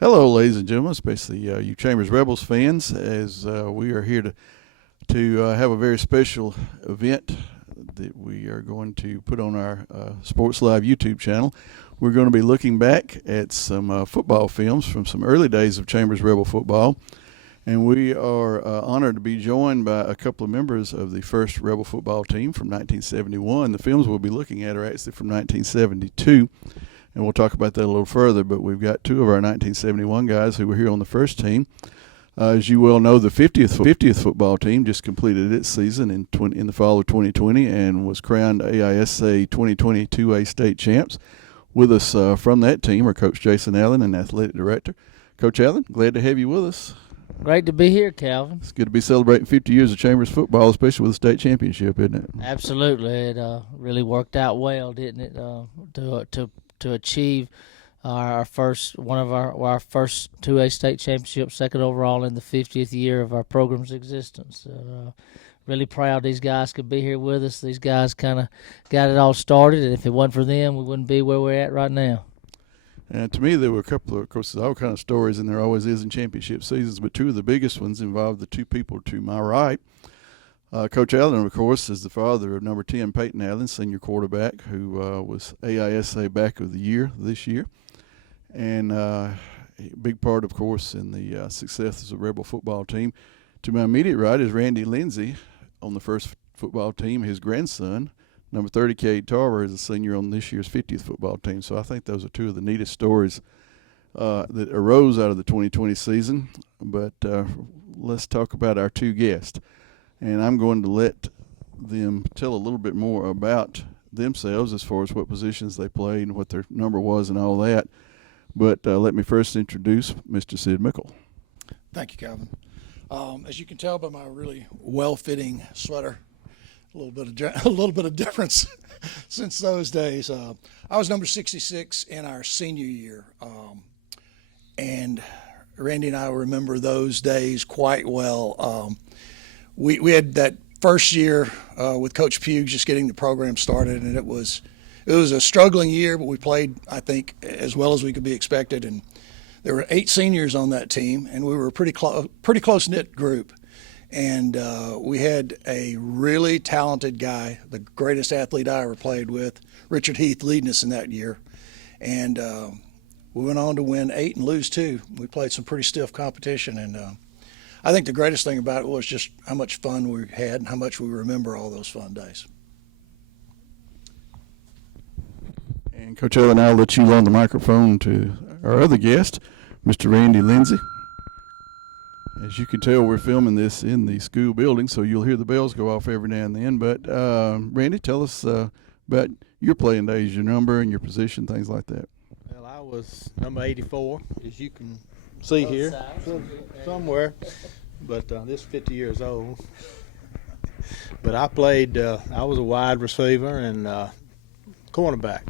Hello, ladies and gentlemen, especially you Chambers Rebels fans, as we are here to have a very special event that we are going to put on our Sports Live YouTube channel. We're going to be looking back at some football films from some early days of Chambers Rebel football, and we are honored to be joined by a couple of members of the first Rebel football team from 1971. The films we'll be looking at are actually from 1972. And we'll talk about that a little further, but we've got two of our 1971 guys who were here on the first team. As you well know, the 50th football team just completed its season in the fall of 2020 and was crowned AISA 2020 2A state champs. With us from that team are Coach Jason Allen and Athletic Director. Coach Allen, glad to have you with us. Great to be here, Calvin. It's good to be celebrating 50 years of Chambers football, especially with the state championship, isn't it? Absolutely. It really worked out well, didn't it, to achieve our first 2A state championship, second overall in the 50th year of our program's existence. Really proud these guys could be here with us. These guys kind of got it all started, and if it wasn't for them, we wouldn't be where we're at right now. And to me, there were a couple of course, all kind of stories, and there always is in championship seasons, but two of the biggest ones involved the two people to my right. Coach Allen, of course, is the father of number 10, Peyton Allen, senior quarterback, who was AISA Back of the Year this year. And a big part, of course, in the success of the Rebel football team. To my immediate right is Randy Lindsay on the first football team. His grandson, number 30, Cade Tarver, is a senior on this year's 50th football team. So I think those are two of the neatest stories that arose out of the 2020 season. But let's talk about our two guests. And I'm going to let them tell a little bit more about themselves as far as what positions they played and what their number was and all that. But let me first introduce Mr. Sid Mickle. Thank you, Calvin. As you can tell by my really well-fitting sweater, a little bit of difference since those days. I was number 66 in our senior year, and Randy and I remember those days quite well. We had that first year with Coach Pugh just getting the program started, and it was a struggling year, but we played, I think, as well as we could be expected. And there were 8 seniors on that team, and we were a pretty close-knit group. And we had a really talented guy, the greatest athlete I ever played with, Richard Heath, leading us in that year. And we went on to win 8 and lose 2. We played some pretty stiff competition, and I think the greatest thing about it was just how much fun we had and how much we remember all those fun days. And Coach Allen, I'll let you loan the microphone to our other guest, Mr. Randy Lindsay. As you can tell, we're filming this in the school building, so you'll hear the bells go off every now and then. But, Randy, tell us about your playing days, your number and your position, things like that. Well, I was number 84, as you can see here somewhere, but this is 50 years old. But I played, I was a wide receiver and cornerback.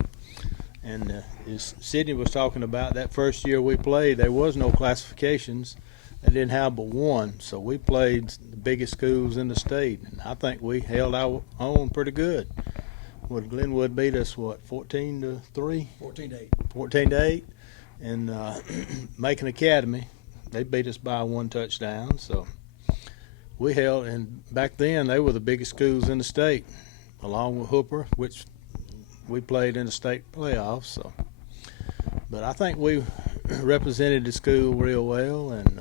And as Sidney was talking about, that first year we played, there was no classifications. They didn't have but one, so we played the biggest schools in the state, and I think we held our own pretty good. What, Glenwood beat us, 14-3? 14-8. 14-8. And Macon Academy, they beat us by 1 touchdown. So we held, and back then they were the biggest schools in the state, along with Hooper, which we played in the state playoffs. So, but I think we represented the school real well, and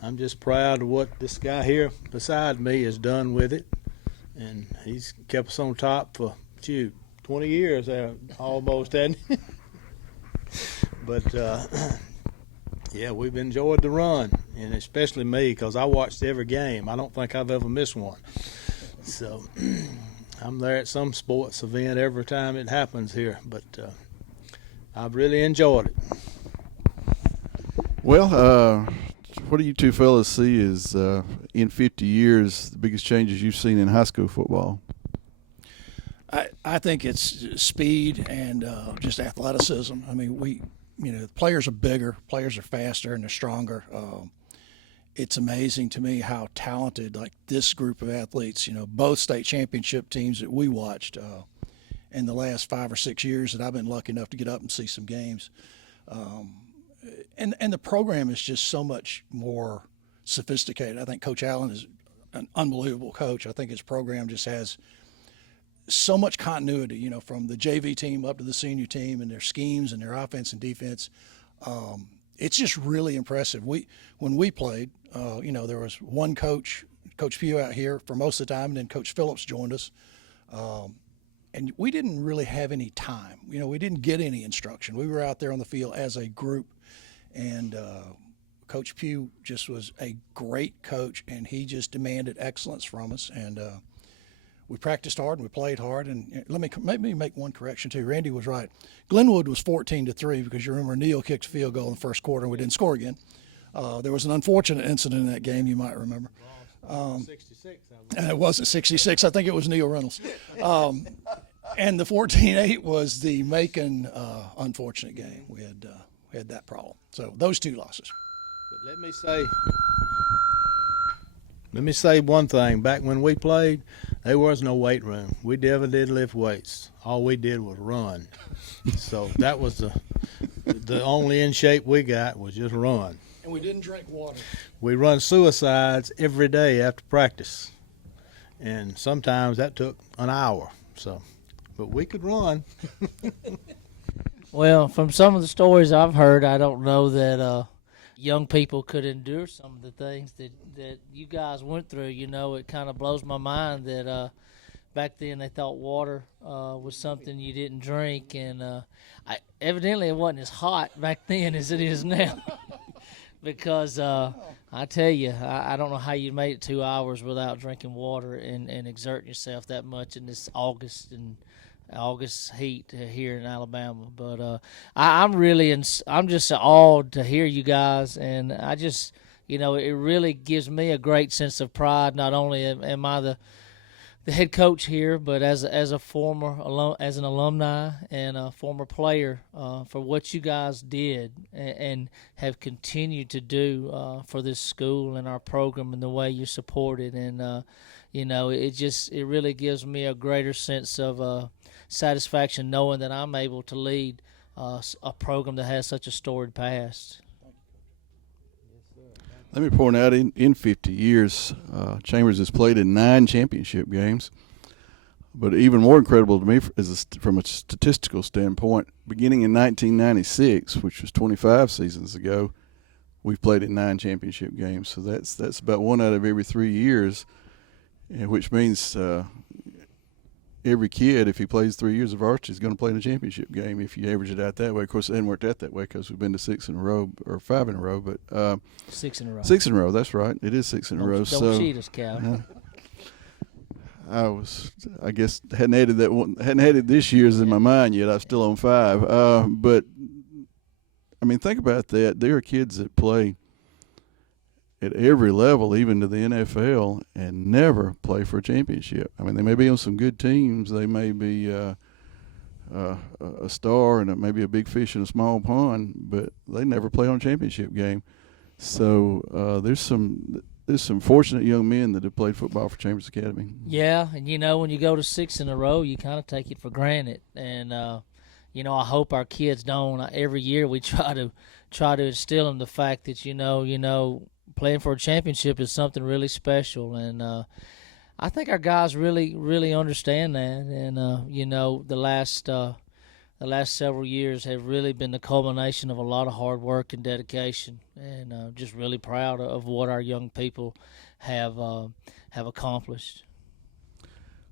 I'm just proud of what this guy here beside me has done with it, and he's kept us on top for 20 years almost, hasn't he? But, yeah, we've enjoyed the run, and especially me, because I watched every game. I don't think I've ever missed one. So I'm there at some sports event every time it happens here, but I've really enjoyed it. Well, what do you two fellas see as, in 50 years, the biggest changes you've seen in high school football? I think it's speed and just athleticism. I mean, the players are bigger, players are faster, and they're stronger. It's amazing to me how talented, like this group of athletes, both state championship teams that we watched in the last 5 or 6 years that I've been lucky enough to get up and see some games. and the program is just so much more sophisticated. I think Coach Allen is an unbelievable coach. I think his program just has so much continuity, you know, from the JV team up to the senior team and their schemes and their offense and defense. It's just really impressive. When we played, you know, there was one coach, Coach Pugh out here for most of the time, and then Coach Phillips joined us. And we didn't really have any time. You know, we didn't get any instruction. We were out there on the field as a group, and Coach Pugh just was a great coach, and he just demanded excellence from us. And we practiced hard and we played hard. And let me make one correction too. Randy was right. Glenwood was 14-3 because you remember Neal kicked a field goal in the first quarter and we didn't score again. There was an unfortunate incident in that game, you might remember. 66. It wasn't 66. I think it was Neil Reynolds. And the 14-8 was the Macon unfortunate game. We had that problem. So those two losses. But let me say one thing. Back when we played, there was no weight room. We never did lift weights. All we did was run. So that was the only in shape we got was just run. And we didn't drink water. We run suicides every day after practice, and sometimes that took an hour. So, but we could run. Well, from some of the stories I've heard, I don't know that young people could endure some of the things that you guys went through. You know, it kind of blows my mind that back then they thought water was something you didn't drink, and evidently it wasn't as hot back then as it is now. Because I tell you, I don't know how you made it 2 hours without drinking water and exerting yourself that much in this August heat here in Alabama. But I'm just awed to hear you guys, and I just, you know, it really gives me a great sense of pride. Not only am I the head coach here, but as a former as an alumni and a former player, for what you guys did and have continued to do for this school and our program and the way you support it, and you know, it really gives me a greater sense of satisfaction knowing that I'm able to lead a program that has such a storied past. Let me point out, in 50 years, Chambers has played in 9 championship games. But even more incredible to me is from a statistical standpoint, beginning in 1996, which was 25 seasons ago, we've played in 9 championship games. So that's about 1 out of every 3 years, which means every kid, if he plays 3 years of varsity, is going to play in a championship game if you average it out that way. Of course, it hasn't worked out that way because we've been to 6 in a row or 5 in a row. But 6 in a row. 6 in a row. That's right. It is 6 in a row. Don't cheat us, Cal. I guess hadn't added this year's in my mind yet. I'm still on 5. But I mean, think about that. There are kids that play at every level, even to the NFL, and never play for a championship. I mean, they may be on some good teams. They may be a star and maybe a big fish in a small pond, but they never play on a championship game. So there's some fortunate young men that have played football for Chambers Academy. Yeah, and you know, when you go to 6 in a row, you kind of take it for granted. And you know, I hope our kids don't. Every year we try to instill them the fact that you know, playing for a championship is something really special. And I think our guys really, really understand that. And you know, the last several years have really been the culmination of a lot of hard work and dedication, and just really proud of what our young people have accomplished.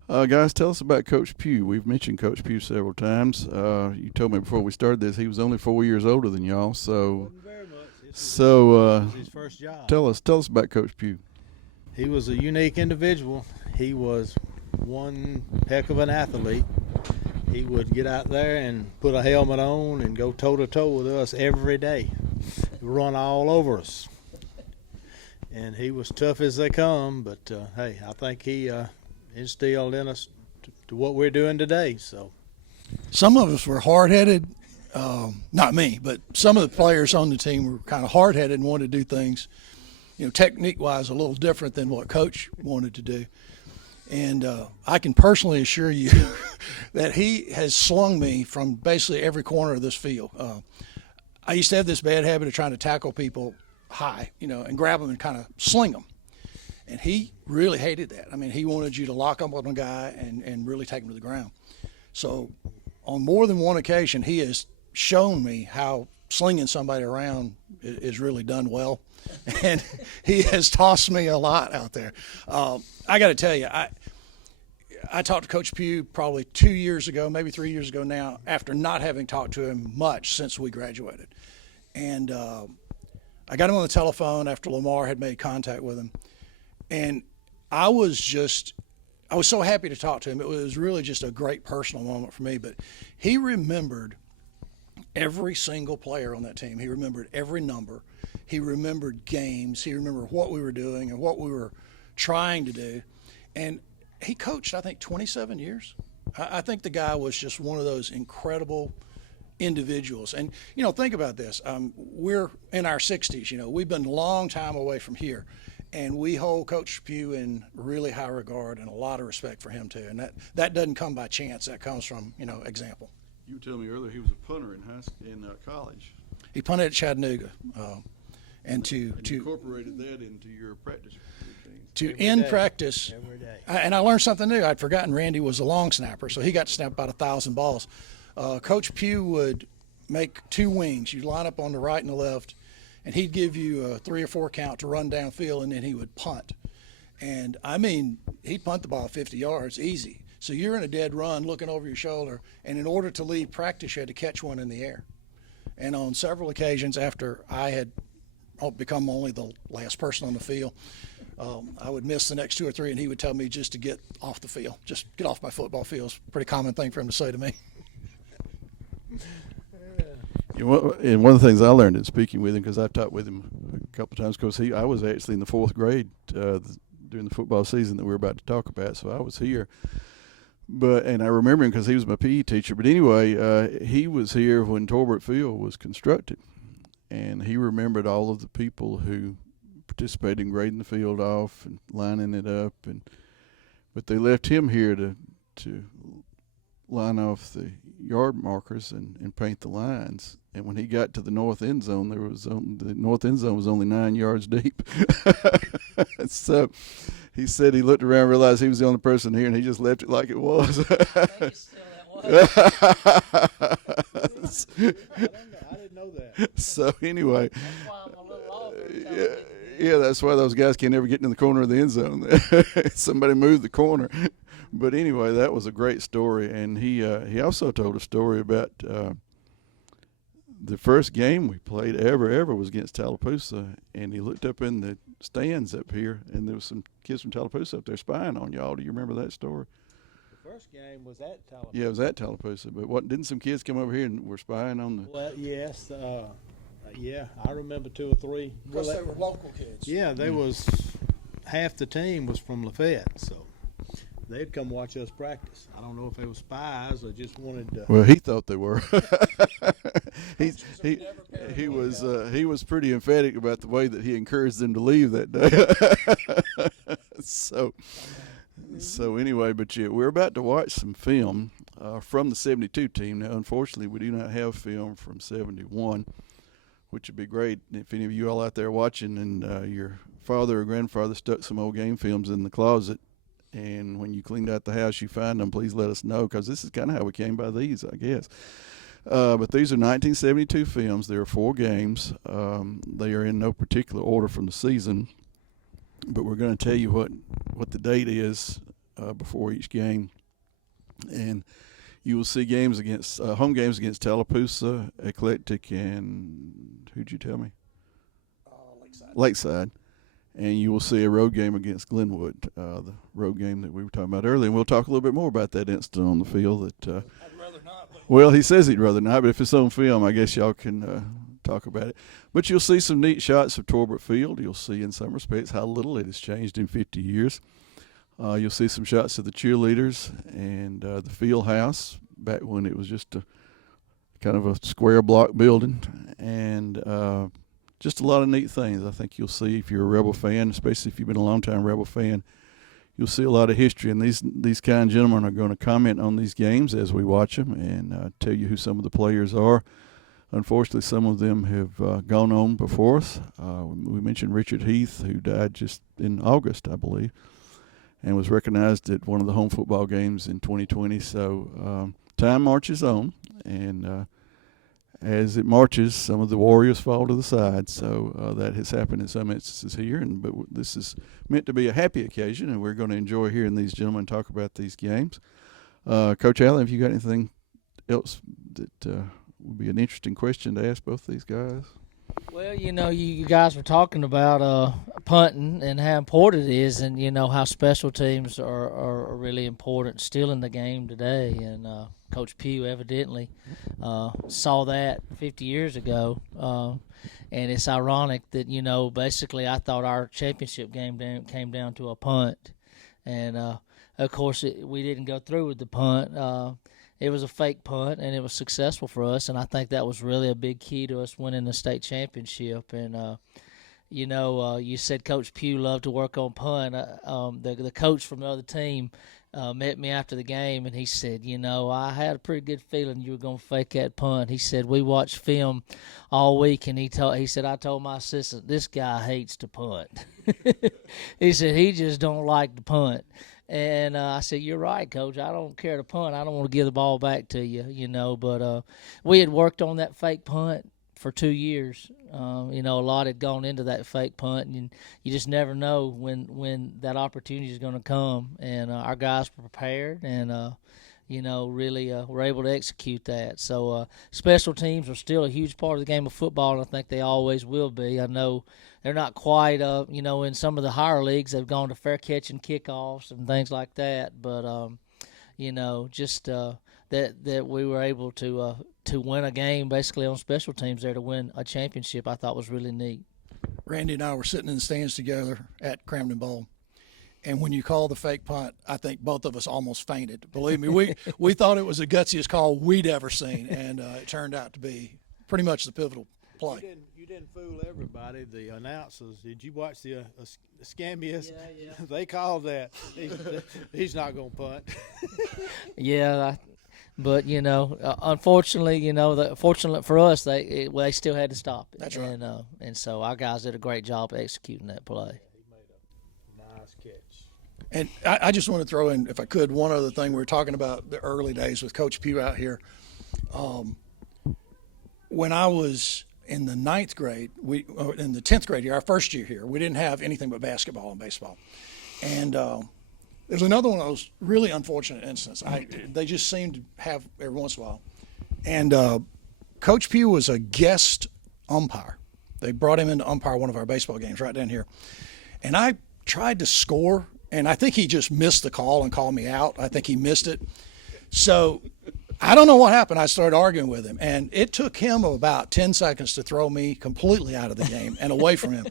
Guys, tell us about Coach Pugh. We've mentioned Coach Pugh several times. You told me before we started this he was only 4 years older than y'all, so This was his first job. tell us about Coach Pugh. He was a unique individual. He was one heck of an athlete. He would get out there and put a helmet on and go toe-to-toe with us every day, run all over us. And he was tough as they come, but, hey, I think he instilled in us to what we're doing today. So Some of us were hard-headed. Not me, but some of the players on the team were kind of hard-headed and wanted to do things, you know, technique-wise a little different than what Coach wanted to do. And I can personally assure you that he has slung me from basically every corner of this field. I used to have this bad habit of trying to tackle people high, and grab them and kind of sling them. And he really hated that. I mean, he wanted you to lock up on a guy and really take him to the ground. So on more than one occasion, he has shown me how slinging somebody around is really done well. And he has tossed me a lot out there. I got to tell you, I talked to Coach Pugh probably 2 years ago, maybe 3 years ago now, after not having talked to him much since we graduated. And I got him on the telephone after Lamar had made contact with him. And I was so happy to talk to him. It was really just a great personal moment for me. But he remembered every single player on that team. He remembered every number. He remembered games. He remembered what we were doing and what we were trying to do. And he coached, I think, 27 years. I think the guy was just one of those incredible individuals. And, think about this. We're in our 60s. We've been a long time away from here. And we hold Coach Pugh in really high regard and a lot of respect for him, too. And that doesn't come by chance. That comes from, example. You were telling me earlier he was a punter in college. He punted at Chattanooga. And You incorporated that into your practice routine. to Every end day. practice. Every day. And I learned something new. I'd forgotten Randy was a long snapper, so he got to snap about 1,000 balls. Coach Pugh would make two wings. You'd line up on the right and the left, and he'd give you a 3 or 4 count to run downfield, and then he would punt. And, he'd punt the ball 50 yards easy. So you're in a dead run looking over your shoulder, and in order to lead practice, you had to catch one in the air. And on several occasions after I had become only the last person on the field, I would miss the next 2 or 3, and he would tell me just to get off the field, just get off my football field. It's a pretty common thing for him to say to me. And one of the things I learned in speaking with him, because I've talked with him a couple of times, because I was actually in the 4th grade during the football season that we were about to talk about, so I was here. And I remember him because he was my PE teacher. But anyway, he was here when Torbert Field was constructed, and he remembered all of the people who participated in grading the field off and lining it up. But they left him here to line off the yard markers and paint the lines. And when he got to the north end zone, the north end zone was only 9 yards deep. So he said he looked around, realized he was the only person here, and he just left it like it was. I didn't know that. So anyway, That's why I'm a little off every time I get to yeah, that's why those guys can't ever get in the corner of the end zone. Somebody moved the corner. But anyway, that was a great story, and he also told a story about the first game we played ever was against Tallapoosa, and he looked up in the stands up here, and there was some kids from Tallapoosa up there spying on y'all. Do you remember that story? The first game was at Tallapoosa. Yeah, it was at Tallapoosa, but didn't some kids come over here and were spying on the? Well, yes. Yeah, I remember 2 or 3. Because they were local kids. Yeah, they was half the team was from Lafayette, so they'd come watch us practice. I don't know if they were spies or just wanted to. Well, he thought they were. He was pretty emphatic about the way that he encouraged them to leave that day. So anyway, but yeah, we're about to watch some film from the '72 team. Now, unfortunately, we do not have film from '71, which would be great if any of you all out there watching and your father or grandfather stuck some old game films in the closet. And when you cleaned out the house, you find them, please let us know, because this is kind of how we came by these, I guess. But these are 1972 films. There are 4 games. They are in no particular order from the season. But we're going to tell you what the date is before each game. And you will see games against home games against Tallapoosa, Eclectic, and who'd you tell me? Lakeside. And you will see a road game against Glenwood, the road game that we were talking about earlier. And we'll talk a little bit more about that incident on the field. I'd rather not. But Well, he says he'd rather not, but if it's on film, I guess y'all can talk about it. But you'll see some neat shots of Torbert Field. You'll see, in some respects, how little it has changed in 50 years. You'll see some shots of the cheerleaders and the field house back when it was just a kind of a square block building, and just a lot of neat things. I think you'll see if you're a Rebel fan, especially if you've been a long-time Rebel fan, you'll see a lot of history. And these kind gentlemen are going to comment on these games as we watch them and tell you who some of the players are. unfortunately, some of them have gone on before us. We mentioned Richard Heath, who died just in August, I believe, and was recognized at one of the home football games in 2020. So time marches on, and as it marches, some of the warriors fall to the side. So that has happened in some instances here, but this is meant to be a happy occasion, and we're going to enjoy hearing these gentlemen talk about these games. Coach Allen, have you got anything else that would be an interesting question to ask both these guys? Well, you guys were talking about punting and how important it is, and how special teams are really important still in the game today. And Coach Pugh evidently saw that 50 years ago, and it's ironic that basically I thought our championship game came down to a punt, and of course we didn't go through with the punt. It was a fake punt, and it was successful for us, and I think that was really a big key to us winning the state championship. And, you said Coach Pugh loved to work on punt. The coach from the other team met me after the game, and he said, I had a pretty good feeling you were going to fake that punt. He said, we watched film all week, and he said, I told my assistant, this guy hates to punt. He said, he just don't like to punt. And I said, you're right, Coach. I don't care to punt. I don't want to give the ball back to you, But we had worked on that fake punt for 2 years. A lot had gone into that fake punt, and you just never know when that opportunity is going to come. And our guys were prepared, and really were able to execute that. So special teams are still a huge part of the game of football, and I think they always will be. I know they're not quite, in some of the higher leagues, they've gone to fair catch and kickoffs and things like that. But, that we were able to win a game basically on special teams there to win a championship, I thought was really neat. Randy and I were sitting in the stands together at Cramden Bowl. And when you call the fake punt, I think both of us almost fainted. Believe me, we thought it was the gutsiest call we'd ever seen, and it turned out to be pretty much the pivotal play. You didn't fool everybody. The announcers, did you watch the Scambius? Yeah. They called that. He's not going to punt. Yeah, but unfortunately, fortunate for us, they still had to stop it. That's right. And so our guys did a great job executing that play. He made a nice catch. And I just want to throw in, if I could, one other thing. We were talking about the early days with Coach Pugh out here. When I was in the ninth grade, in the 10th grade year, our first year here, we didn't have anything but basketball and baseball. And there's another one of those really unfortunate incidents. They just seem to have every once in a while. And Coach Pugh was a guest umpire. They brought him in to umpire one of our baseball games right down here. And I tried to score, and I think he just missed the call and called me out. I think he missed it. So I don't know what happened. I started arguing with him, and it took him about 10 seconds to throw me completely out of the game and away from him.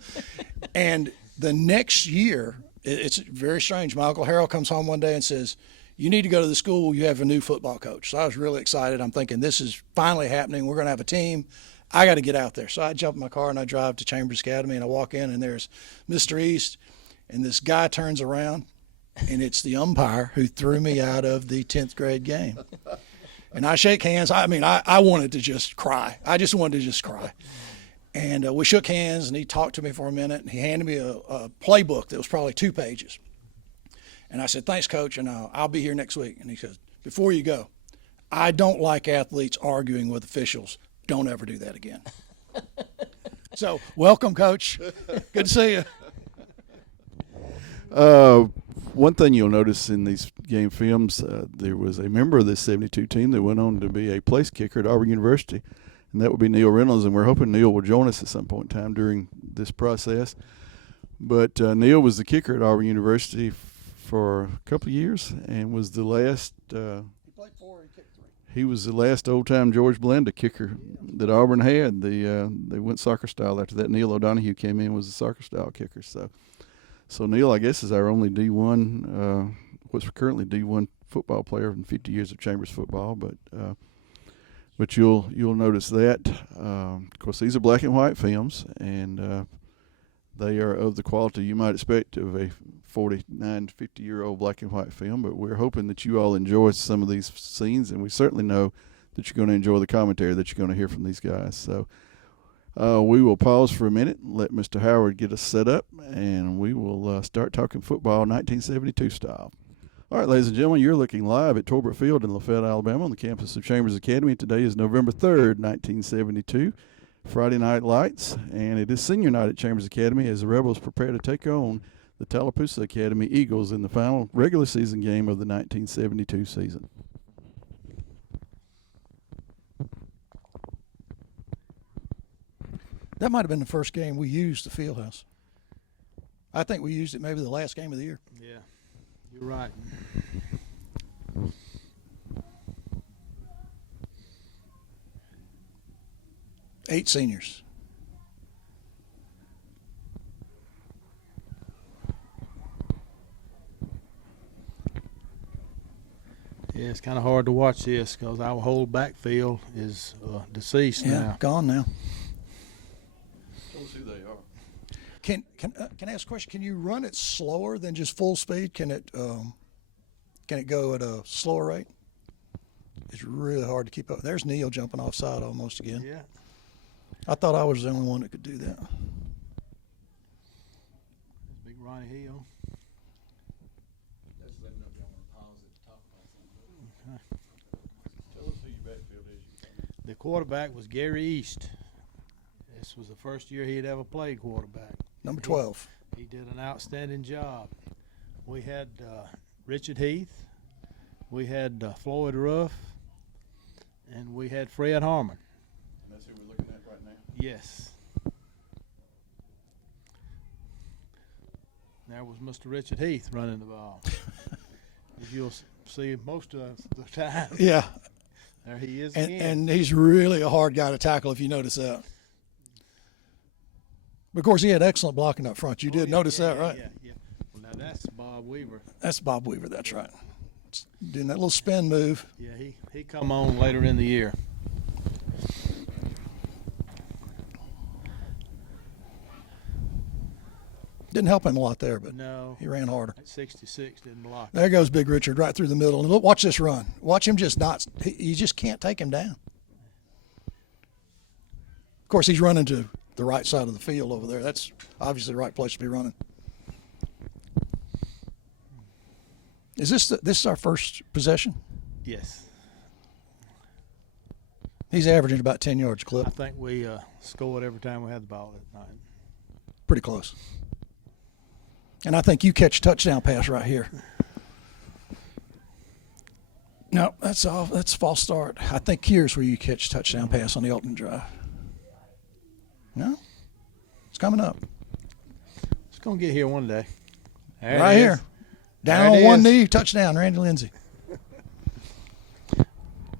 And the next year, it's very strange. My Uncle Harold comes home one day and says, you need to go to the school. You have a new football coach. So I was really excited. I'm thinking, this is finally happening. We're going to have a team. I got to get out there. So I jump in my car and I drive to Chambers Academy, and I walk in, and there's Mr. East, and this guy turns around, and it's the umpire who threw me out of the 10th grade game. And I shake hands. I mean, I wanted to just cry. I just wanted to just cry. And we shook hands, and he talked to me for a minute, and he handed me a playbook that was probably 2 pages. And I said, thanks, Coach, and I'll be here next week. And he said, before you go, I don't like athletes arguing with officials. Don't ever do that again. So, welcome, Coach. Good to see you. One thing you'll notice in these game films, there was a member of this 72 team that went on to be a place kicker at Auburn University, and that would be Neil Reynolds, and we're hoping Neil will join us at some point in time during this process. But Neil was the kicker at Auburn University for a couple of years and was the last He played 4 and kicked 3. he was the last old-time George Blenda kicker that Auburn had. They went soccer style after that. Neil O'Donohue came in, was a soccer style kicker. So Neil, I guess, is our only D1, what's currently D1 football player in 50 years of Chambers football. But you'll notice that. Of course, these are black and white films, and they are of the quality you might expect of a 49 to 50-year-old black and white film. But we're hoping that you all enjoy some of these scenes, and we certainly know that you're going to enjoy the commentary that you're going to hear from these guys. So we will pause for a minute and let Mr. Howard get us set up, and we will start talking football 1972 style. All right, ladies and gentlemen, you're looking live at Torbert Field in Lafayette, Alabama, on the campus of Chambers Academy. Today is November 3rd, 1972, Friday Night Lights, and it is senior night at Chambers Academy as the Rebels prepare to take on the Tallapoosa Academy Eagles in the final regular season game of the 1972 season. That might have been the first game we used the field house. I think we used it maybe the last game of the year. Yeah, you're right. Eight seniors. Yeah, it's kind of hard to watch this because our whole backfield is deceased Yeah, now. gone now. Tell us who they are. Can I ask a question? Can you run it slower than just full speed? Can it go at a slower rate? It's really hard to keep up. There's Neil jumping offside almost again. Yeah. I thought I was the only one that could do that. Big Ronnie Hill. Tell us who your backfield is. The quarterback was Gary East. This was the first year he had ever played quarterback. Number 12. He did an outstanding job. We had Richard Heath, we had Floyd Ruff, and we had Fred Harmon. And that's who we're looking at right now. Yes. There was Mr. Richard Heath running the ball. As you'll see most of the time. Yeah, There he is again. and he's really a hard guy to tackle if you notice that. Of course, he had excellent blocking up front. You did notice that, right? Yeah. Well, now that's Bob Weaver. That's Bob Weaver. That's right. Doing that little spin move. Yeah, he come on later in the year. Didn't help him a lot there, but No, he ran harder. that 66 didn't block. There goes Big Richard right through the middle. And look, watch this run. Watch him just not. You just can't take him down. Of course, he's running to the right side of the field over there. That's obviously the right place to be running. Is this this is our first possession? Yes. He's averaging about 10 yards I clip. think we scored every time we had the ball that night. Pretty close. And I think you catch a touchdown pass right here. No, that's off. That's a false start. I think here's where you catch a touchdown pass on the Elton drive. No, it's coming up It's going to get here one day. There right it here. is. Down There on it one is. knee, touchdown, Randy Lindsay.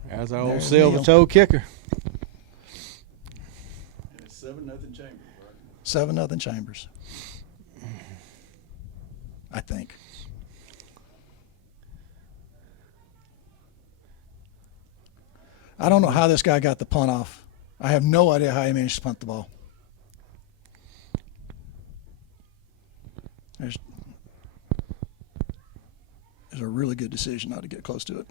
There's our old There's silver Neil. toe kicker. And it's 7-0 Chambers, right? 7-0 Chambers. I think. I don't know how this guy got the punt off. I have no idea how he managed to punt the ball. There's a really good decision not to get close to it.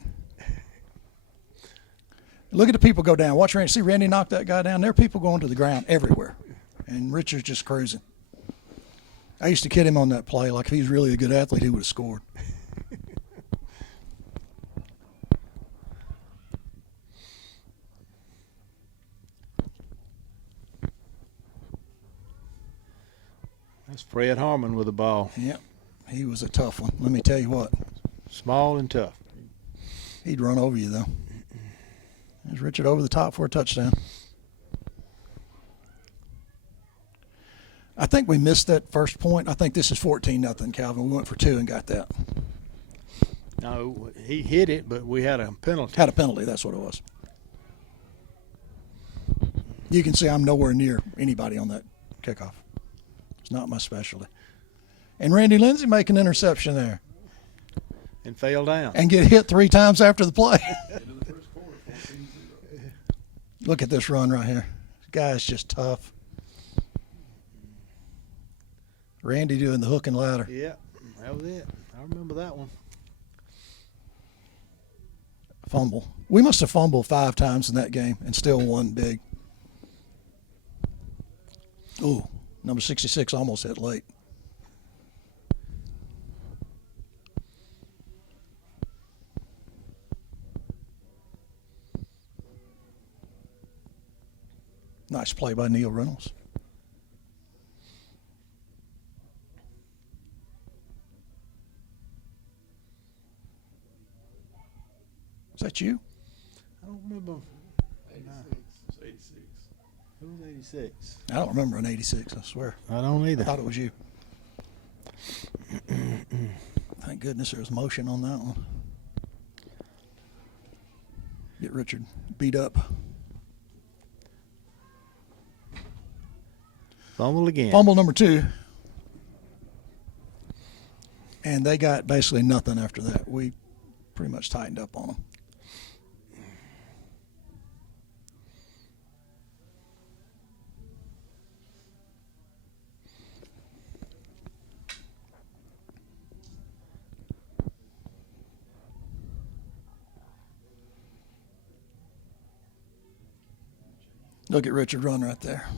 Look at the people go down. Watch Randy. See Randy knock that guy down. There are people going to the ground everywhere. And Richard's just cruising. I used to kid him on that play. Like if he was really a good athlete, he would have scored. That's Fred Harmon with the ball. Yep. He was a tough one. Let me tell you what. Small and tough. He'd run over you, though. There's Richard over the top for a touchdown. I think we missed that first point. I think this is 14-0, Calvin. We went for 2 and got that. No, he hit it, but we had a penalty. Had a penalty. That's what it was. You can see I'm nowhere near anybody on that kickoff. It's not my specialty. And Randy Lindsay make an interception there And fell down. and get hit 3 times after the play. Into the first quarter, 14-0. Look at this run right here. This guy's just tough. Randy doing the hook and ladder. Yeah, that was it. I remember that one. fumble. We must have fumbled 5 times in that game and still won big. Ooh, number 66 almost hit late. Nice play by Neil Reynolds. Is that you? I don't remember. 86. Who was 86? I don't remember an 86, I swear. I don't I either. thought it was you. Thank goodness there was motion on that one. Get Richard beat up. Fumble again. Fumble number 2. And they got basically nothing after that. We pretty much tightened up on them. Look at Richard run right there.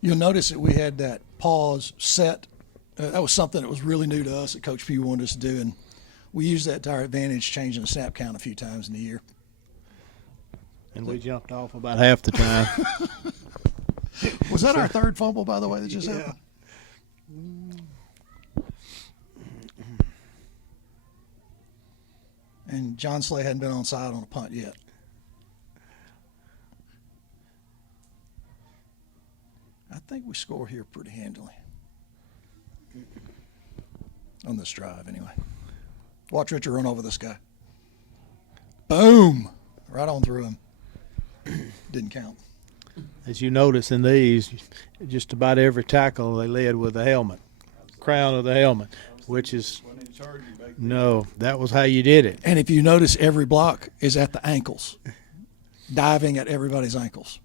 You'll notice that we had that pause set. That was something that was really new to us that Coach Pugh wanted us to do, and we used that to our advantage, changing the snap count a few times in the year. And we jumped off about half the time. Was that our third fumble, by the way, that just happened? And John Slay hadn't been on side on a punt yet. I think we score here pretty handily. On this drive, anyway. Watch Richard run over this guy. Boom! Right on through him. Didn't count. As you notice in these, just about every tackle they led with a helmet, crown of the helmet, which is no, that was how you did it. And if you notice, every block is at the ankles, diving at everybody's ankles.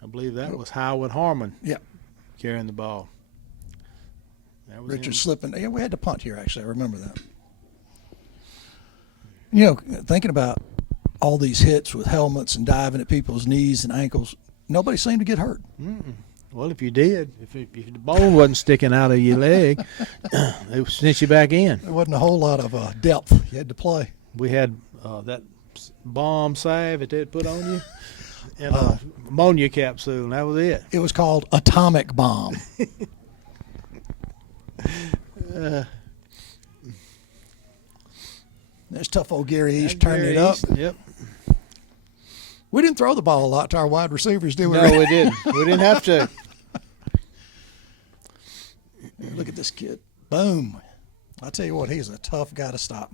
I believe that was Howard Harmon. Yep. Carrying the ball. That was Richard him. slipping. Yeah, we had to punt here, actually. I remember that. You know, thinking about all these hits with helmets and diving at people's knees and ankles, nobody seemed to get hurt. Well, if you did, if the bone wasn't sticking out of your leg, they would snitch you back in. There wasn't a whole lot of depth you had to play. We had that bomb salve that they'd put on you and a ammonia capsule, and that was it. It was called Atomic Bomb. There's tough old Gary East turning it up. Yep. We didn't throw the ball a lot to our wide receivers, did we? No, we didn't. We didn't have to. Look at this kid. Boom. I tell you what, he's a tough guy to stop.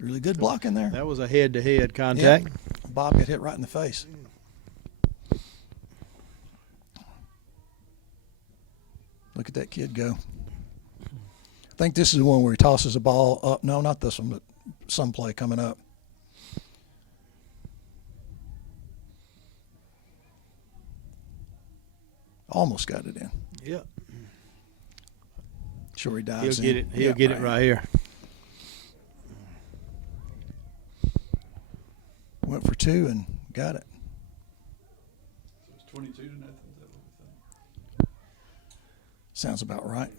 Really good block in there. That was a head-to-head contact. Yep. Bob got hit right in the face. Look at that kid go. I think this is the one where he tosses the ball up. No, not this one, but some play coming up. Almost got it in. Yep. Sure he dives He'll get in. it. He'll get it right here. Went for 2 and got it. It's 22 to nothing. Sounds about right.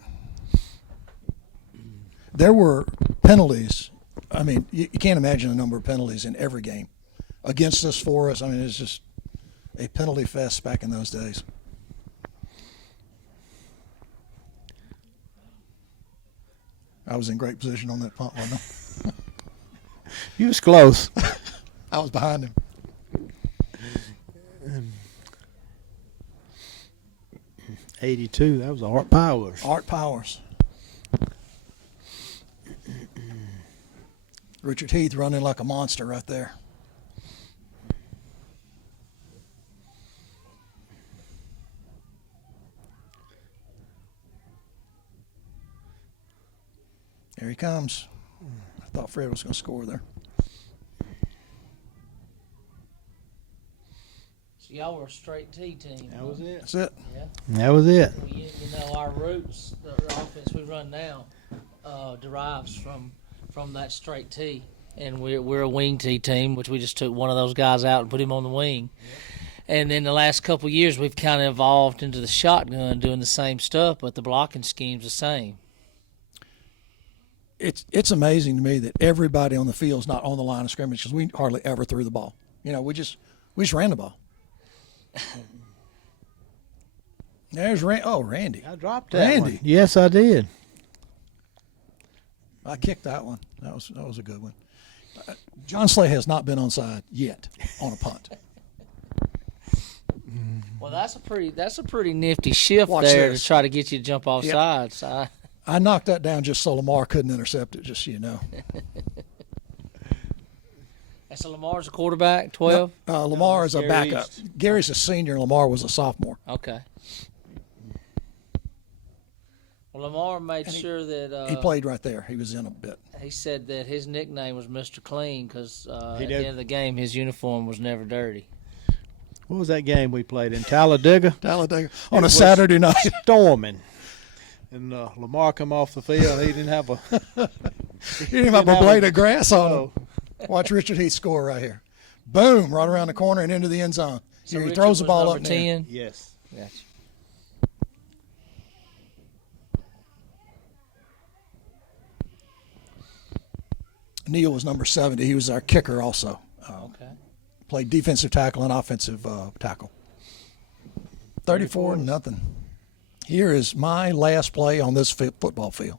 There were penalties. I mean, you can't imagine the number of penalties in every game against us, for us. I mean, it's just a penalty fest back in those days. I was in great position on that punt, wasn't I? He was close. I was behind him. 82. That was Art Powers. Art Powers. Richard Heath running like a monster right there. There he comes. I thought Fred was going to score there. y'all were a straight T team. That was it. That's it. Yeah. That was it. Well, you know, our roots, the offense we run now, derives from that straight T, and we're a wing T team, which we just took one of those guys out and put him on the wing. And then the last couple of years, we've kind of evolved into the shotgun, doing the same stuff, but the blocking scheme's the same. It's amazing to me that everybody on the field is not on the line of scrimmage because we hardly ever threw the ball. You know, we just ran the ball. There's Randy. I dropped that Randy. one. Yes, I did. I kicked that one. That was a good one. John Slay has not been onside yet on a punt. Well, that's a pretty nifty shift Watch there this. to try to get you to jump off Yep. sides. I knocked that down just so Lamar couldn't intercept it, just so you know. And so Lamar's a quarterback, 12? Lamar is a Gary backup. East. Gary's a senior, and Lamar was a sophomore. Okay. Well, Lamar made sure that He played right there. He was in a bit. he said that his nickname was Mr. Clean because at He the did. end of the game, his uniform was never dirty. What was that game we played in Talladega? Talladega on a was- Saturday night. Storming. And Lamar come off the field. He didn't have a. He didn't even have a blade of grass on him. Watch Richard Heath score right here. Boom, right around the corner and into the end zone. So He Richard throws the was ball number up in there. 10. Yes. Gotcha. Neal was number 70. He was our kicker also. Okay. Played defensive tackle and offensive tackle. 34-0. Here is my last play on this football field.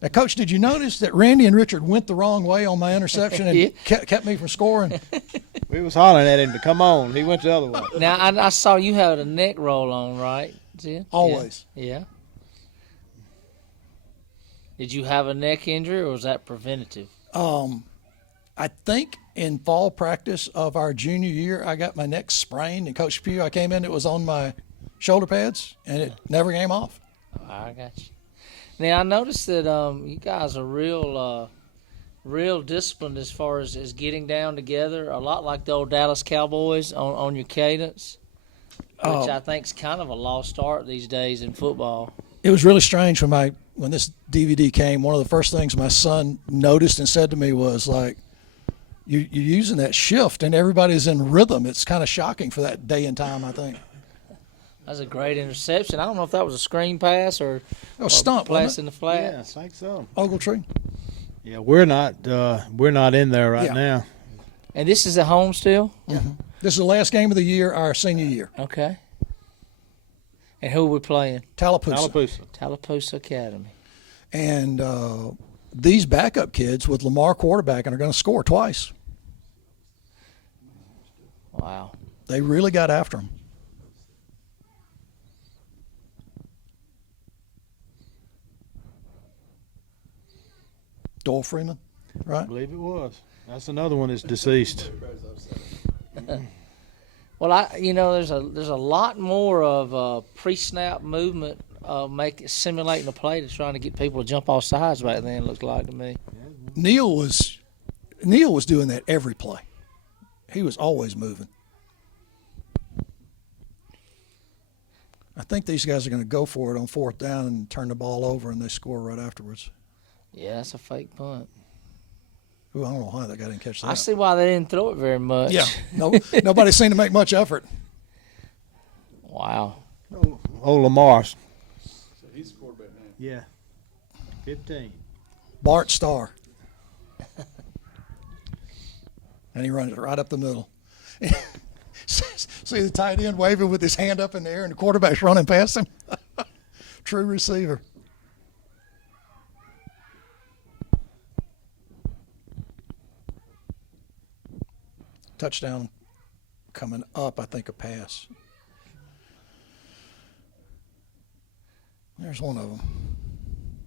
Now, Coach, did you notice that Randy and Richard went the wrong way on my interception and Yeah. kept me from scoring? We was hollering at him to come on. He went the other way. Now, I saw you had a neck roll on, right? Jen? Always. Yeah. Did you have a neck injury, or was that preventative? I think in fall practice of our junior year, I got my neck sprained, and Coach Pugh, I came in, it was on my shoulder pads, and it never came off. I got you. Now I noticed that you guys are real disciplined as far as getting down together. A lot like the old Dallas Cowboys on your cadence, which I think is kind of a lost art these days in football. It was really strange when this DVD came. One of the first things my son noticed and said to me was like, "You're using that shift, and everybody's in rhythm." It's kind of shocking for that day and time, I think. That's a great interception. I don't know if that was a screen pass or That was Stump, pass wasn't in it? the flat. Yeah, I think so. Ogletree. Yeah, we're not in there right Yeah. now. And this is at home still? This is the last game of the year, our senior year. Okay. And who are we playing? Tallapoosa. Tallapoosa. Tallapoosa Academy. And these backup kids with Lamar quarterbacking are going to score twice. Wow. They really got after him. Doyle Freeman, I right? believe it was. That's another one that's deceased. Well, there's a lot more of pre-snap movement, simulating the play to trying to get people to jump off sides back then. It looks like to me. Neal was doing that every play. He was always moving. I think these guys are going to go for it on fourth down and turn the ball over, and they score right afterwards. Yeah, that's a fake punt. Ooh, I don't know why that guy didn't catch that. I see why they didn't throw it very much. Yeah, nobody seemed to make much effort. Wow. Oh, Lamar. So he's a quarterback now. Yeah. 15. Bart Starr. And he runs it right up the middle. See the tight end waving with his hand up in the air, and the quarterback's running past him. True receiver. Touchdown coming up, I think a pass. There's one of them.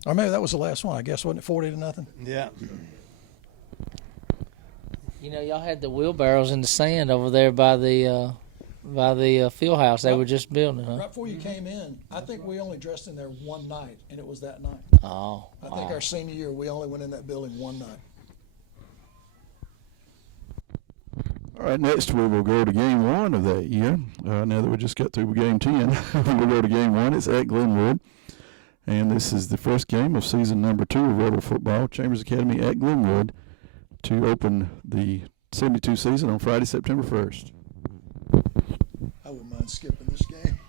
Or maybe that was the last one, I guess, wasn't it 40-0? Yeah. Y'all had the wheelbarrows in the sand over there by the field house. They were just building, huh? Right before you came in, I think we only dressed in there one night, and it was that night. Oh, I think wow. our senior year, we only went in that building one night. All right, next we will go to game 1 of that year. Now that we just got through game 10, we'll go to game 1. It's at Glenwood. And this is the first game of season number 2 of Rebel football, Chambers Academy at Glenwood, to open the 72 season on Friday, September 1st. I wouldn't mind skipping this game.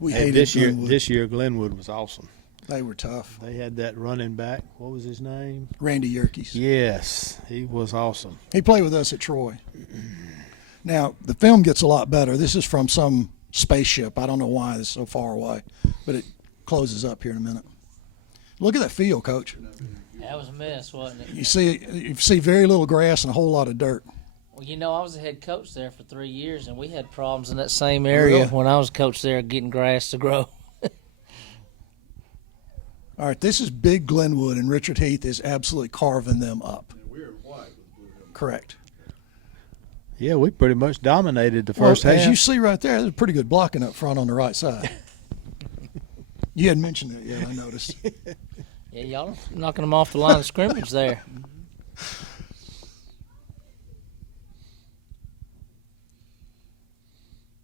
We Hey, hated this year. Glenwood. This year, Glenwood was awesome. They were tough. They had that running back. What was his name? Randy Yerkes. Yes, he was awesome. He played with us at Troy. Now, the film gets a lot better. This is from some spaceship. I don't know why it's so far away, but it closes up here in a minute. Look at that field, Coach. That was a mess, wasn't it? You see very little grass and a whole lot of dirt. Well, you know, I was the head coach there for 3 years, and we had problems in that same area Really? when I was coach there getting grass to grow. All right, this is big Glenwood, and Richard Heath is absolutely carving them up. Correct. Yeah, we pretty much dominated the first Well, half. as you see right there, there's pretty good blocking up front on the right side. You hadn't mentioned it yet, I noticed. Yeah, y'all knocking them off the line of scrimmage there.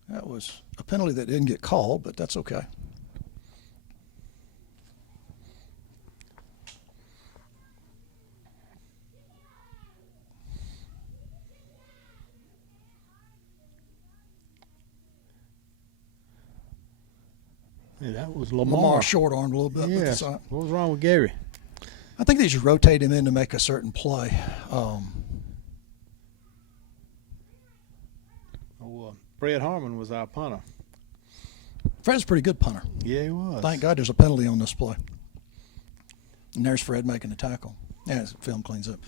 That was a penalty that didn't get called, but that's okay. Yeah, that was Lamar short-armed a little bit. With the Yeah. side. What was wrong with Gary? I think they just rotate him in to make a certain play. Fred Harmon was our punter. Fred's a pretty good punter. Yeah, he was. Thank God there's a penalty on this play. And there's Fred making the tackle. Yeah, the film cleans up.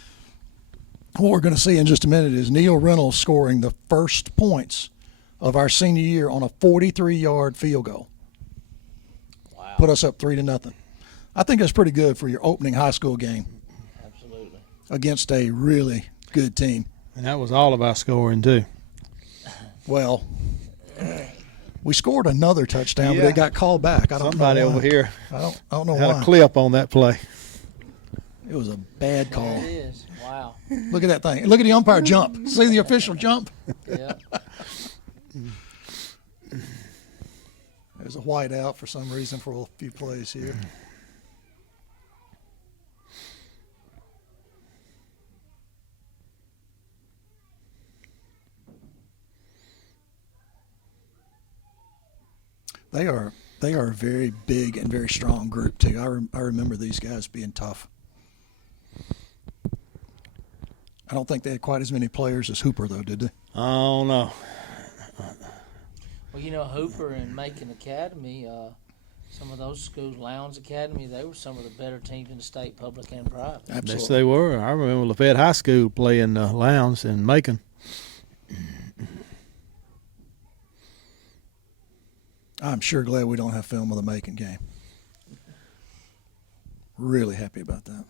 What we're going to see in just a minute is Neil Reynolds scoring the first points of our senior year on a 43-yard field goal. Wow. Put us up 3-0. I think that's pretty good for your opening high school game Absolutely. against a really good team. And that was all of our scoring, too. Well, we scored another touchdown, but Yeah. it got called back. I don't Somebody know why. over here I don't know had why. a clip on that play. It was a bad call. There it is. Wow. Look at that thing. Look at the umpire jump. See the official jump? Yeah. There's a white out for some reason for a few plays here. They are a very big and very strong group too. I remember these guys being tough. I don't think they had quite as many players as Hooper though, did they? Oh, no. Well, you know, Hooper and Macon Academy, some of those schools, Lowndes Academy, they were some of the better teams in the state, public and private. Absolutely. Yes, they were. I remember Lafayette High School playing Lowndes in Macon. I'm sure glad we don't have film of the Macon game. Really happy about that.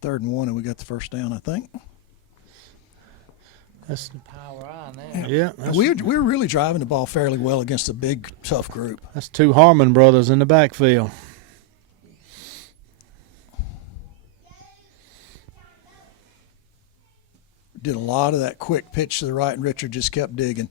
Third and 1, and we got the first down, I think. That's, Power eye now. yeah, that's, We're really driving the ball fairly well against a big, tough group. that's two Harmon brothers in the backfield. Did a lot of that quick pitch to the right, and Richard just kept digging.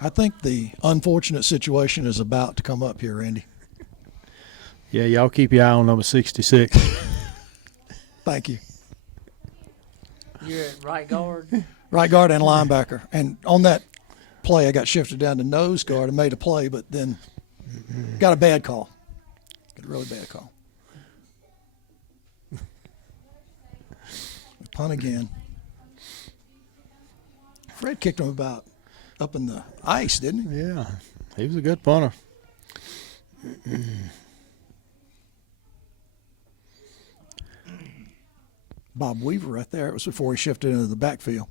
I think the unfortunate situation is about to come up here, Randy. Yeah, y'all keep your eye on number 66. Thank you. You're at right guard. Right guard and linebacker. And on that play, I got shifted down to nose guard and made a play, but then got a bad call. Got a really bad call. Punt again. Fred kicked him about up in the ice, didn't he? Yeah, he was a good punter. Bob Weaver right there. It was before he shifted into the backfield.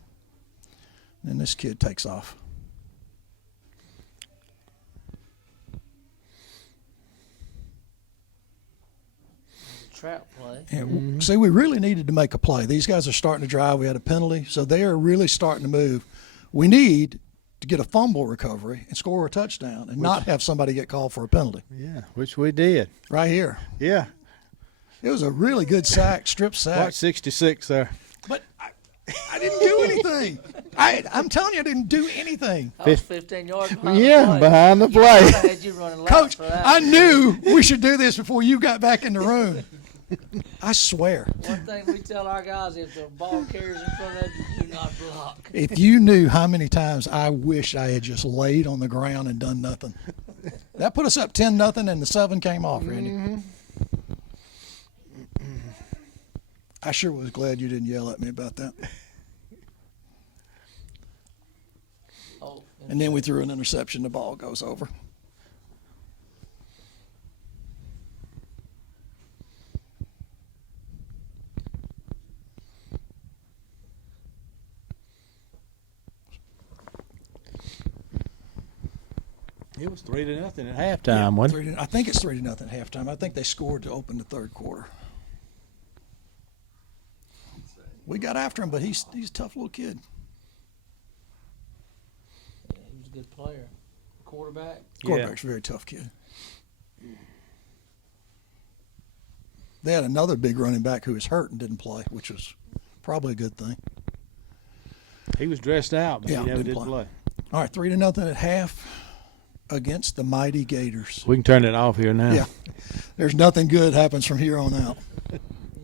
And this kid takes off. Trap play. And see, we really needed to make a play. These guys are starting to drive. We had a penalty, so they are really starting to move. We need to get a fumble recovery and score a touchdown and not have somebody get called for a penalty. Yeah, which we did. Right here. Yeah. It was a really good sack, strip sack. Watch 66 there. But I didn't do anything. I'm telling you, I didn't do anything. I was 15 yards behind Yeah, the play. behind the I play. had you running laps Coach, for that. I knew we should do this before you got back in the room. I swear. One thing we tell our guys, if the ball carries in front of you, do not block. If you knew how many times I wish I had just laid on the ground and done nothing. That put us up 10-0, and the 7 came off, Randy. I sure was glad you didn't yell at me about that. Oh, And then we threw an interception. The ball goes over. It was 3-0 at halftime, wasn't it? I think it's 3-0 at halftime. I think they scored to open the third quarter. We got after him, but he's a tough little kid. yeah, he was a good player. Quarterback. Quarterback's a very tough kid. They had another big running back who was hurt and didn't play, which was probably a good thing. He was dressed out, but Yeah, he never didn't did play. play. All right, 3-0 at half against the mighty Gators. We can turn it off here now. Yeah. There's nothing good happens from here on out.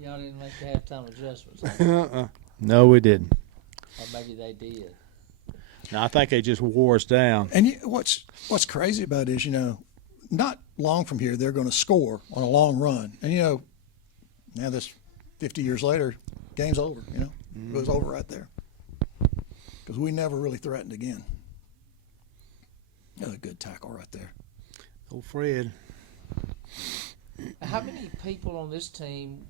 Y'all didn't make the halftime adjustments. Or No, we didn't. maybe they did. No, I think they just wore us down. And what's crazy about it is, not long from here, they're going to score on a long run. And, now this 50 years later, game's over, It was over right there. Because we never really threatened again. Another good tackle right there. Old Fred. How many people on this team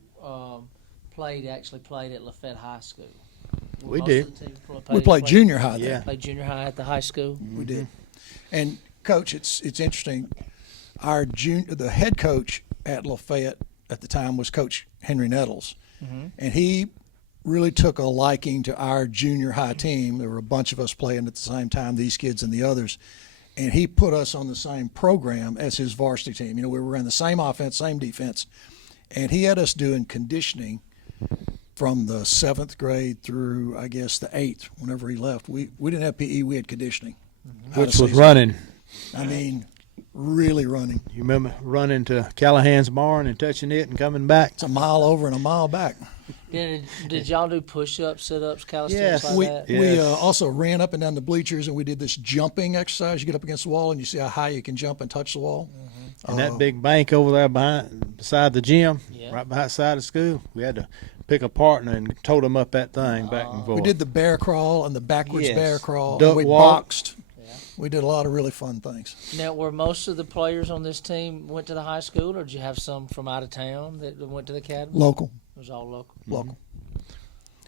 played at Lafayette High School? We Most did. of the team We played junior high there. Yeah. Played junior high at the high school. We did. And Coach, it's interesting. The head coach at Lafayette at the time was Coach Henry Nettles, and he really took a liking to our junior high team. There were a bunch of us playing at the same time, these kids and the others, and he put us on the same program as his varsity team. We were in the same offense, same defense, and he had us doing conditioning from the 7th grade through, I guess, the 8th. Whenever he left, we didn't have PE, we had conditioning. Which was running. I mean, really running. You remember running to Callahan's barn and touching it and coming back? It's a mile over and a mile back. Did y'all do push-ups, sit-ups, Yes. calisthenics like We that? we also ran up and down the bleachers, and we did this jumping exercise. You get up against the wall, and you see how high you can jump and touch the wall. And that big bank over there beside the gym, Yeah. right beside the school, we had to pick a partner and tote them up that thing back and forth. We did the bear crawl and the backwards Yes. bear crawl. Duck And we walk. boxed. We did a lot of really fun things. Now, were most of the players on this team went to the high school, or did you have some from out of town that went to the academy? Local. It was all local. Local.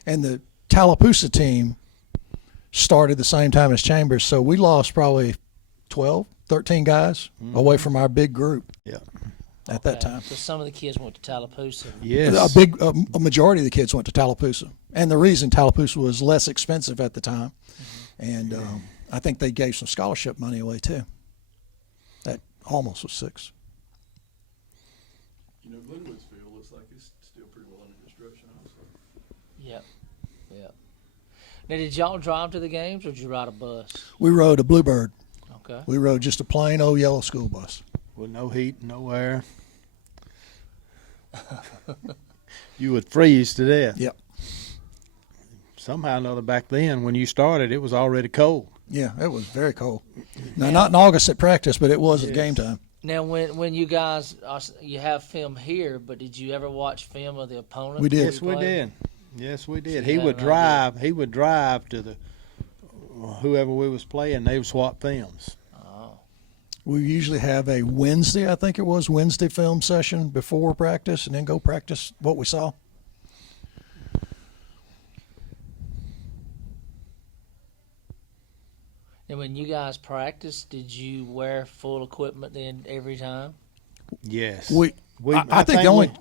And the Tallapoosa team started the same time as Chambers, so we lost probably 12, 13 guys away from our big group Yeah. at that time. So some of the kids went to Tallapoosa. Yes. A majority of the kids went to Tallapoosa, and the reason Tallapoosa was less expensive at the time, and I think they gave some scholarship money away too. That almost was 6. Glenwood's field looks like it's still pretty well under construction also. Yep. Yep. Now, did y'all drive to the games, or did you ride a bus? We rode a Bluebird. Okay. We rode just a plain old yellow school bus. With no heat, no air. You would freeze to death. Yep. Somehow or another, back then, when you started, it was already cold. Yeah, it was very cold. Now, not in August at practice, but it was at game time. Now, when you guys you have film here, but did you ever watch film of the opponent? We did. Yes, we did. Yes, we did. So He you would had an drive. He would drive to the whoever we was playing. They would swap films. Oh. We usually have a Wednesday, I think it was, Wednesday film session before practice, and then go practice what we saw. And when you guys practiced, did you wear full equipment then every time? Yes. I think the only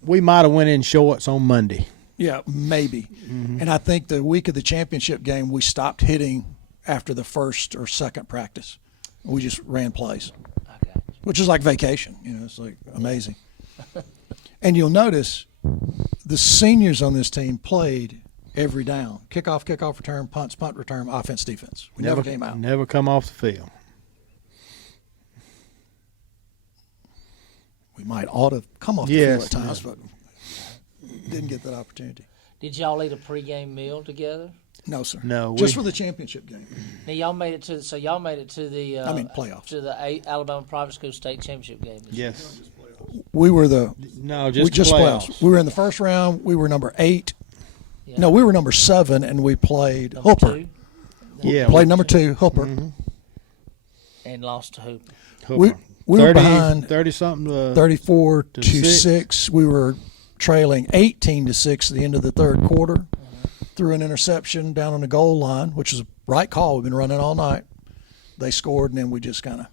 we might have went in shorts on Monday. Yeah, maybe. And I think the week of the championship game, we stopped hitting after the first or second practice. We just ran plays, I got you. which is like vacation. You know, it's like amazing. And you'll notice the seniors on this team played every down: kickoff, return, punts, punt, return, offense, defense. We never came out. Never come off the field. We might ought to come off the field at times, but didn't get that opportunity. Did y'all eat a pregame meal together? No, sir. No, just for the championship game. Now y'all made it to the Playoffs. to the Alabama Private School State Championship game. Yes. We were the just playoffs. We were in the first round. We were number 8. Yeah. No, we were number 7, and we played Number Hooper. 2, Yeah. Played number 2, Hooper. and lost to Hooper. We were 30, behind 30 something. 34 to to 6. We were trailing 18 to 6 at the end of the third quarter. Threw an interception down on the goal line, which was a right call. We've been running all night. They scored, and then we just kind of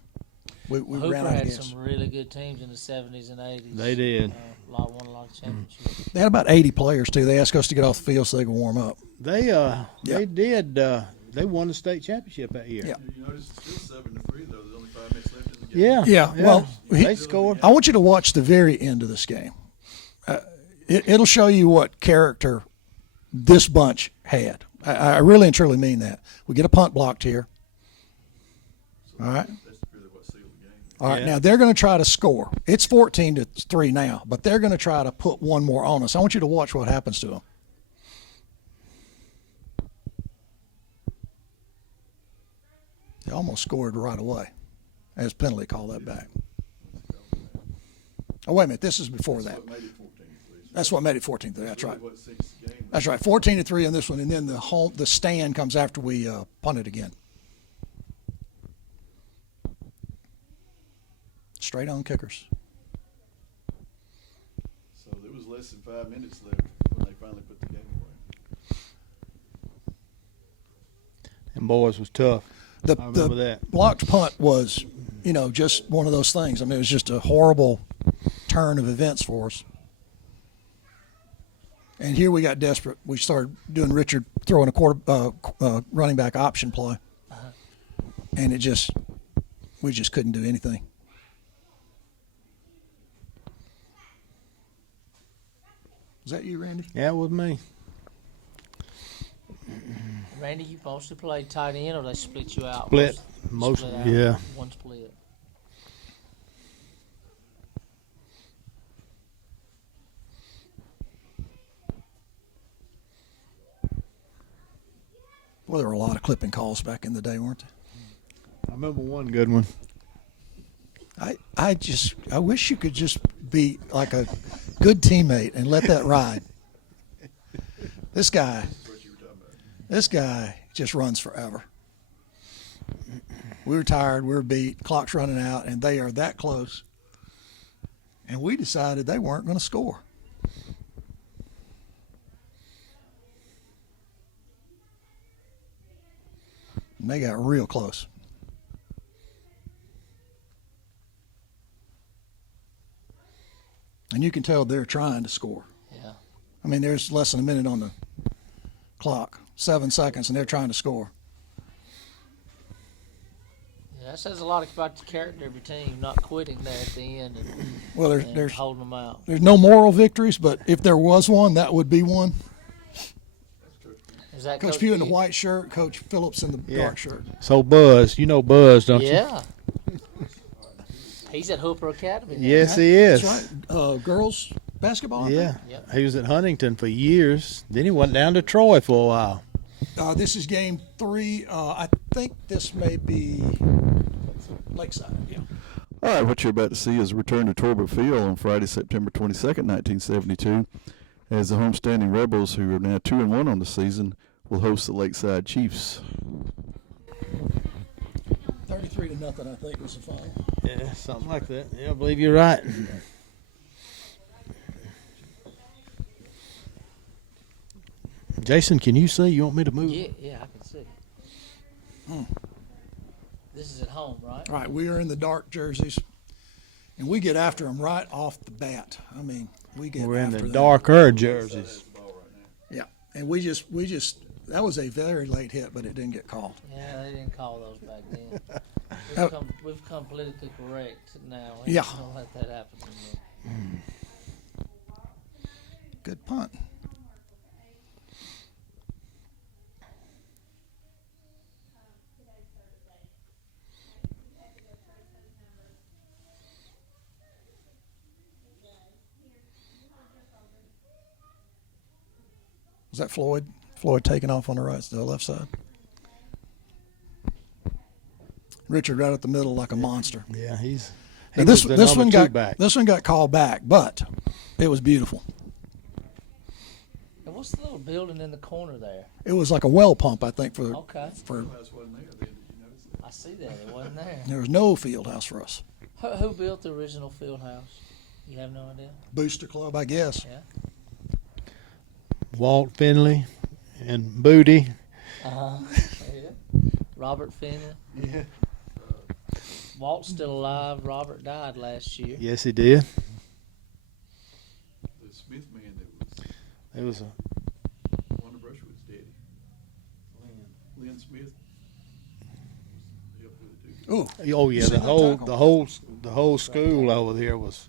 we Hooper ran out of had gas. some really good teams in the 70s and 80s. They did. Won a lot of championships. They had about 80 players too. They asked us to get off the field so they could warm up. They did. They won the state championship that year. Yeah. You notice it's still 7-3 though. There's only 5 minutes left in the game. Yeah. Well, they scored. I want you to watch the very end of this game. It'll show you what character this bunch had. I really and truly mean that. We get a punt blocked here. All right. That's really what sealed the game. All right. Yeah. Now they're going to try to score. It's 14-3 now, but they're going to try to put one more on us. I want you to watch what happens to them. They almost scored right away. As penalty call that back. Oh, wait a minute. This is before that. What made it 14-3. That's what made it 14-3. That's right. What sinks the game. That's right. 14-3 on this one, and then the stand comes after we punt it again. Straight on kickers. So there was less than 5 minutes left when they finally put the game away. And boys was tough. The I remember that. blocked punt was, just one of those things. I mean, it was just a horrible turn of events for us. And here we got desperate. We started doing Richard throwing a running back option play, and we just couldn't do anything. Was that you, Randy? Yeah, it was me. Randy, you mostly played tight end, or they split you out? Split. Most. Split out. Yeah. One split. Well, there were a lot of clipping calls back in the day, weren't there? I remember one good one. I wish you could just be like a good teammate and let that ride. This guy just runs forever. We were tired, we were beat, clock's running out, and they are that close. And we decided they weren't going to score. And they got real close. And you can tell they're trying to score. Yeah. I mean, there's less than a minute on the clock, 7 seconds, and they're trying to score. Yeah, that says a lot about the character of your team, not quitting there at the end and, Well, and there's holding them out. no moral victories, but if there was one, that would be one. Is that Coach Pugh in the Pugh? white shirt, Coach Phillips in the dark shirt. So Buzz, you know Buzz, don't you? Yeah. He's at Hooper Academy. now. Yes, he is. That's right. Girls basketball. I think. Yeah. Yep. He was at Huntington for years. Then he went down to Troy for a while. This is game 3. I think this may be Lakeside. Yeah. All right, what you're about to see is a return to Torbert Field on Friday, September 22nd, 1972, as the homestanding Rebels, who are now 2-1 on the season, will host the Lakeside Chiefs. 33-0, I think, was the final. Yeah, something like that. Yeah, I believe you're right. Jason, can you see? You want me to move? Yeah, I can see. This is at home, right? All right, we are in the dark jerseys, and we get after them right off the bat. I mean, we get We're in after the them. darker jerseys. Yeah, and we just that was a very late hit, but it didn't get called. Yeah, they didn't call those back then. Oh. We've come politically correct now. Yeah. Don't let that happen anymore. Good punt. Was that Floyd? Floyd taking off on the left side. Richard right at the middle like a monster. Yeah, he Now was the this number one two got back. this one got called back, but it was beautiful. And what's the little building in the corner there? It was like a well pump, I think, for Okay, I see that. It wasn't there. there was no field house for us. Who built the original field house? You have no idea? Booster Club, I guess. Yeah. Walt Finley and Booty. Uh-huh. Yeah. Robert Finney. Yeah. Walt's still alive. Robert died last year. Yes, he did. The Smith man that It was a was Wanda Brushwood's daddy, Lynn Smith. Helped with it too. Ooh, oh yeah, seen the that whole tackle? the whole school over there was.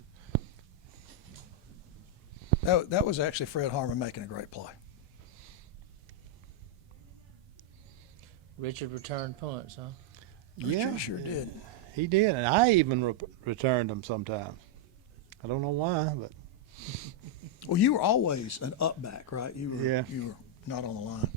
that was actually Fred Harmon making a great play. Richard returned punts, huh? Richard sure did. He did, and I even returned them sometimes. I don't know why, but Well, you were always an up back, right? You were. Yeah. You were not on the line.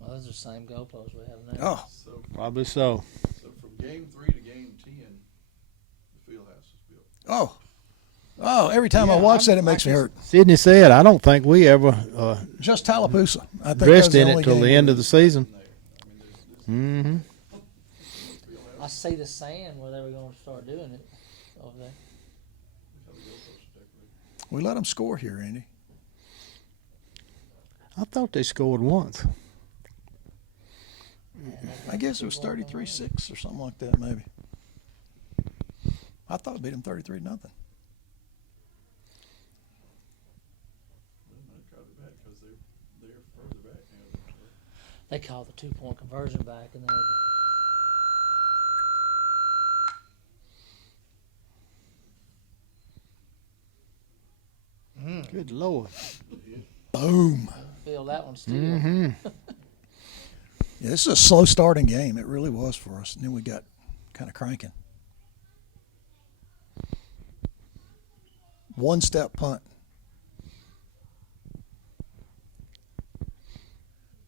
Well, those are the same goalposts we have now. Oh, So, probably so. so from game 3 to game 10, the field house was built. oh! Every time I watch that, it makes me hurt. Sidney said, "I don't think we ever Just Tallapoosa. I think dressed that was in the it only till game the end of the season." There. I mean, there's Mm-hmm. I see the sand where they were going to start doing it over there. how the goalposts are decorated. We let them score here, Andy. I thought they scored once. I guess it was 33-6 or something like that, maybe. I thought it beat them 33-0. Well, I tried it back because they're further back now than they were. They called the 2-point conversion back, and they had Good Lord. Boom. to feel that one still. Mm-hmm. Yeah, this is a slow starting game. It really was for us. And then we got kind of cranking. One step punt.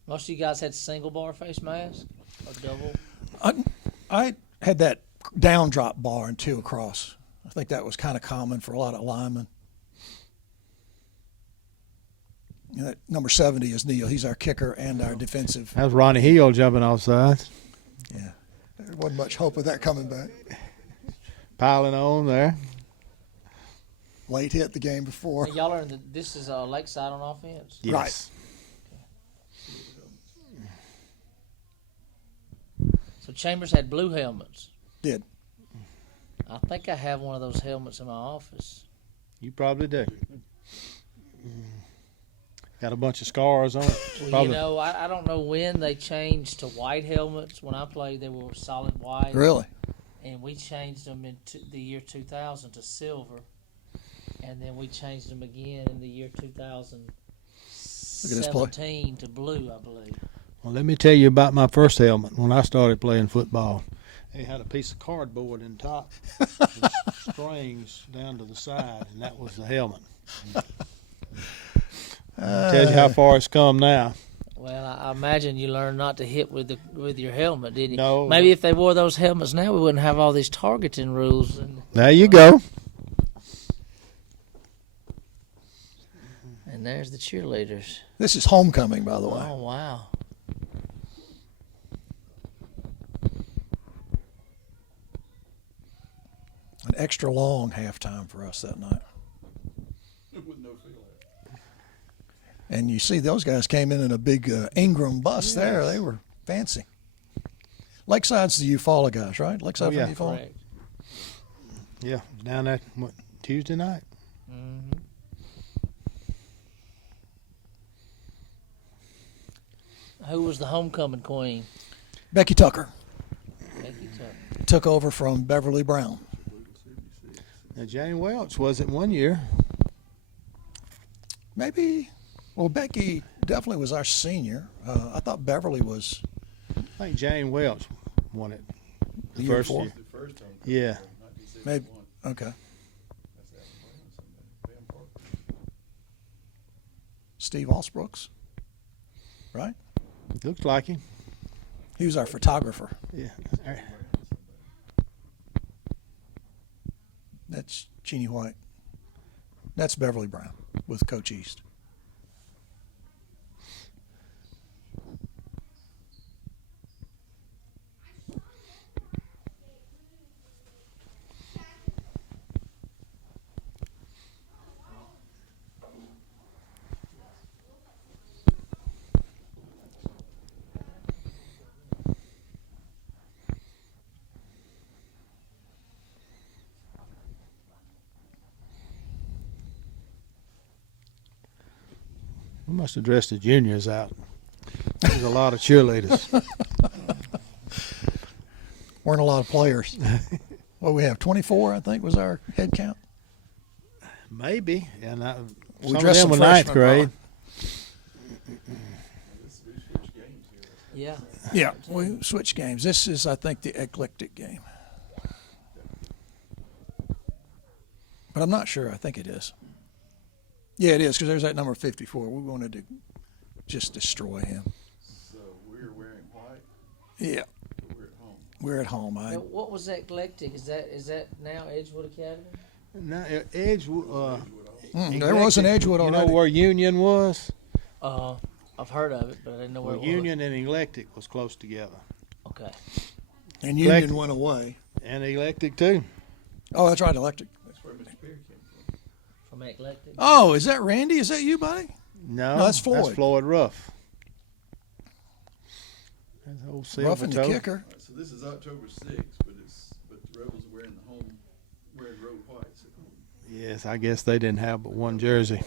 Most of you guys had single bar face mask or double. I had that down drop bar and 2 across. I think that was kind of common for a lot of linemen. You know, that number 70 is Neil. He's our kicker and our defensive. That was Ronnie Hill jumping off sides, Yeah. There wasn't much hope of that coming back. piling on there. Late hit the game before. Y'all are in the. This is Lakeside on offense. Yes. Right. So Chambers had blue helmets. Did. I think I have one of those helmets in my office. You probably do. Got a bunch of scars on it. Well, Probably. you know, I don't know when they changed to white helmets. When I played, they were solid white. Really? And we changed them in the year 2000 to silver. And then we changed them again in the year 2017 to blue, I believe. Well, let me tell you about my first helmet when I started playing football. It had a piece of cardboard in top with strings down to the side, and that was the helmet. Tells you how far it's come now. Well, I imagine you learned not to hit with your helmet, didn't you? No. Maybe if they wore those helmets now, we wouldn't have all these targeting rules. There you go. And there's the cheerleaders. This is homecoming, by the way. Oh, wow. And extra long halftime for us that night. With no feel. And you see those guys came in a big Ingram bus there. They were fancy. Lakeside's the Eufaula guys, right? Lakeside Oh, yeah. from Eufaula? Correct. Yeah, down that Tuesday night. Mm-hmm. Who was the homecoming queen? Becky Tucker Becky Tucker. took over from Beverly Brown. Now, Jane Welch was it one year. Maybe, well, Becky definitely was our senior. I thought Beverly was I think Jane Welch won it the the year first before. year. The first time. Yeah. Maybe, okay. Steve Alsbrooks, right? Looks like him. He was our photographer. Yeah. That's Jeannie White. That's Beverly Brown with Coach East. We must have dressed the juniors out. There's a lot of cheerleaders. Weren't a lot of players. Well, we have 24, I think, was our head count. Maybe. And We some of dressed them some were ninth freshmen, grade. Yeah. Yeah, we switched games. This is, I think, the eclectic game. But I'm not sure. I think it is. Yeah, it is, because there's that number 54. We wanted to just destroy him. So we're wearing white. Yeah, But we're at home. we're at home. Now, what was eclectic? Is that now Edgewood Academy? No, Edgewood. There was an Edgewood You already. know where Union was? I've heard of it, but I didn't know where Well, it was. Union and Electric was close together. Okay. And Union Eclectic. went away. And Electric, too. Oh, that's right, electric. That's where Mr. Perry came from. From eclectic. Oh, is that Randy? Is that you, buddy? No, No, that's That's Floyd. Floyd Ruff. That's old silver Roughing the toe. kicker. All right, so this is October 6th, but the Rebels are wearing wearing road whites at home. Yes, I guess they didn't have but one jersey.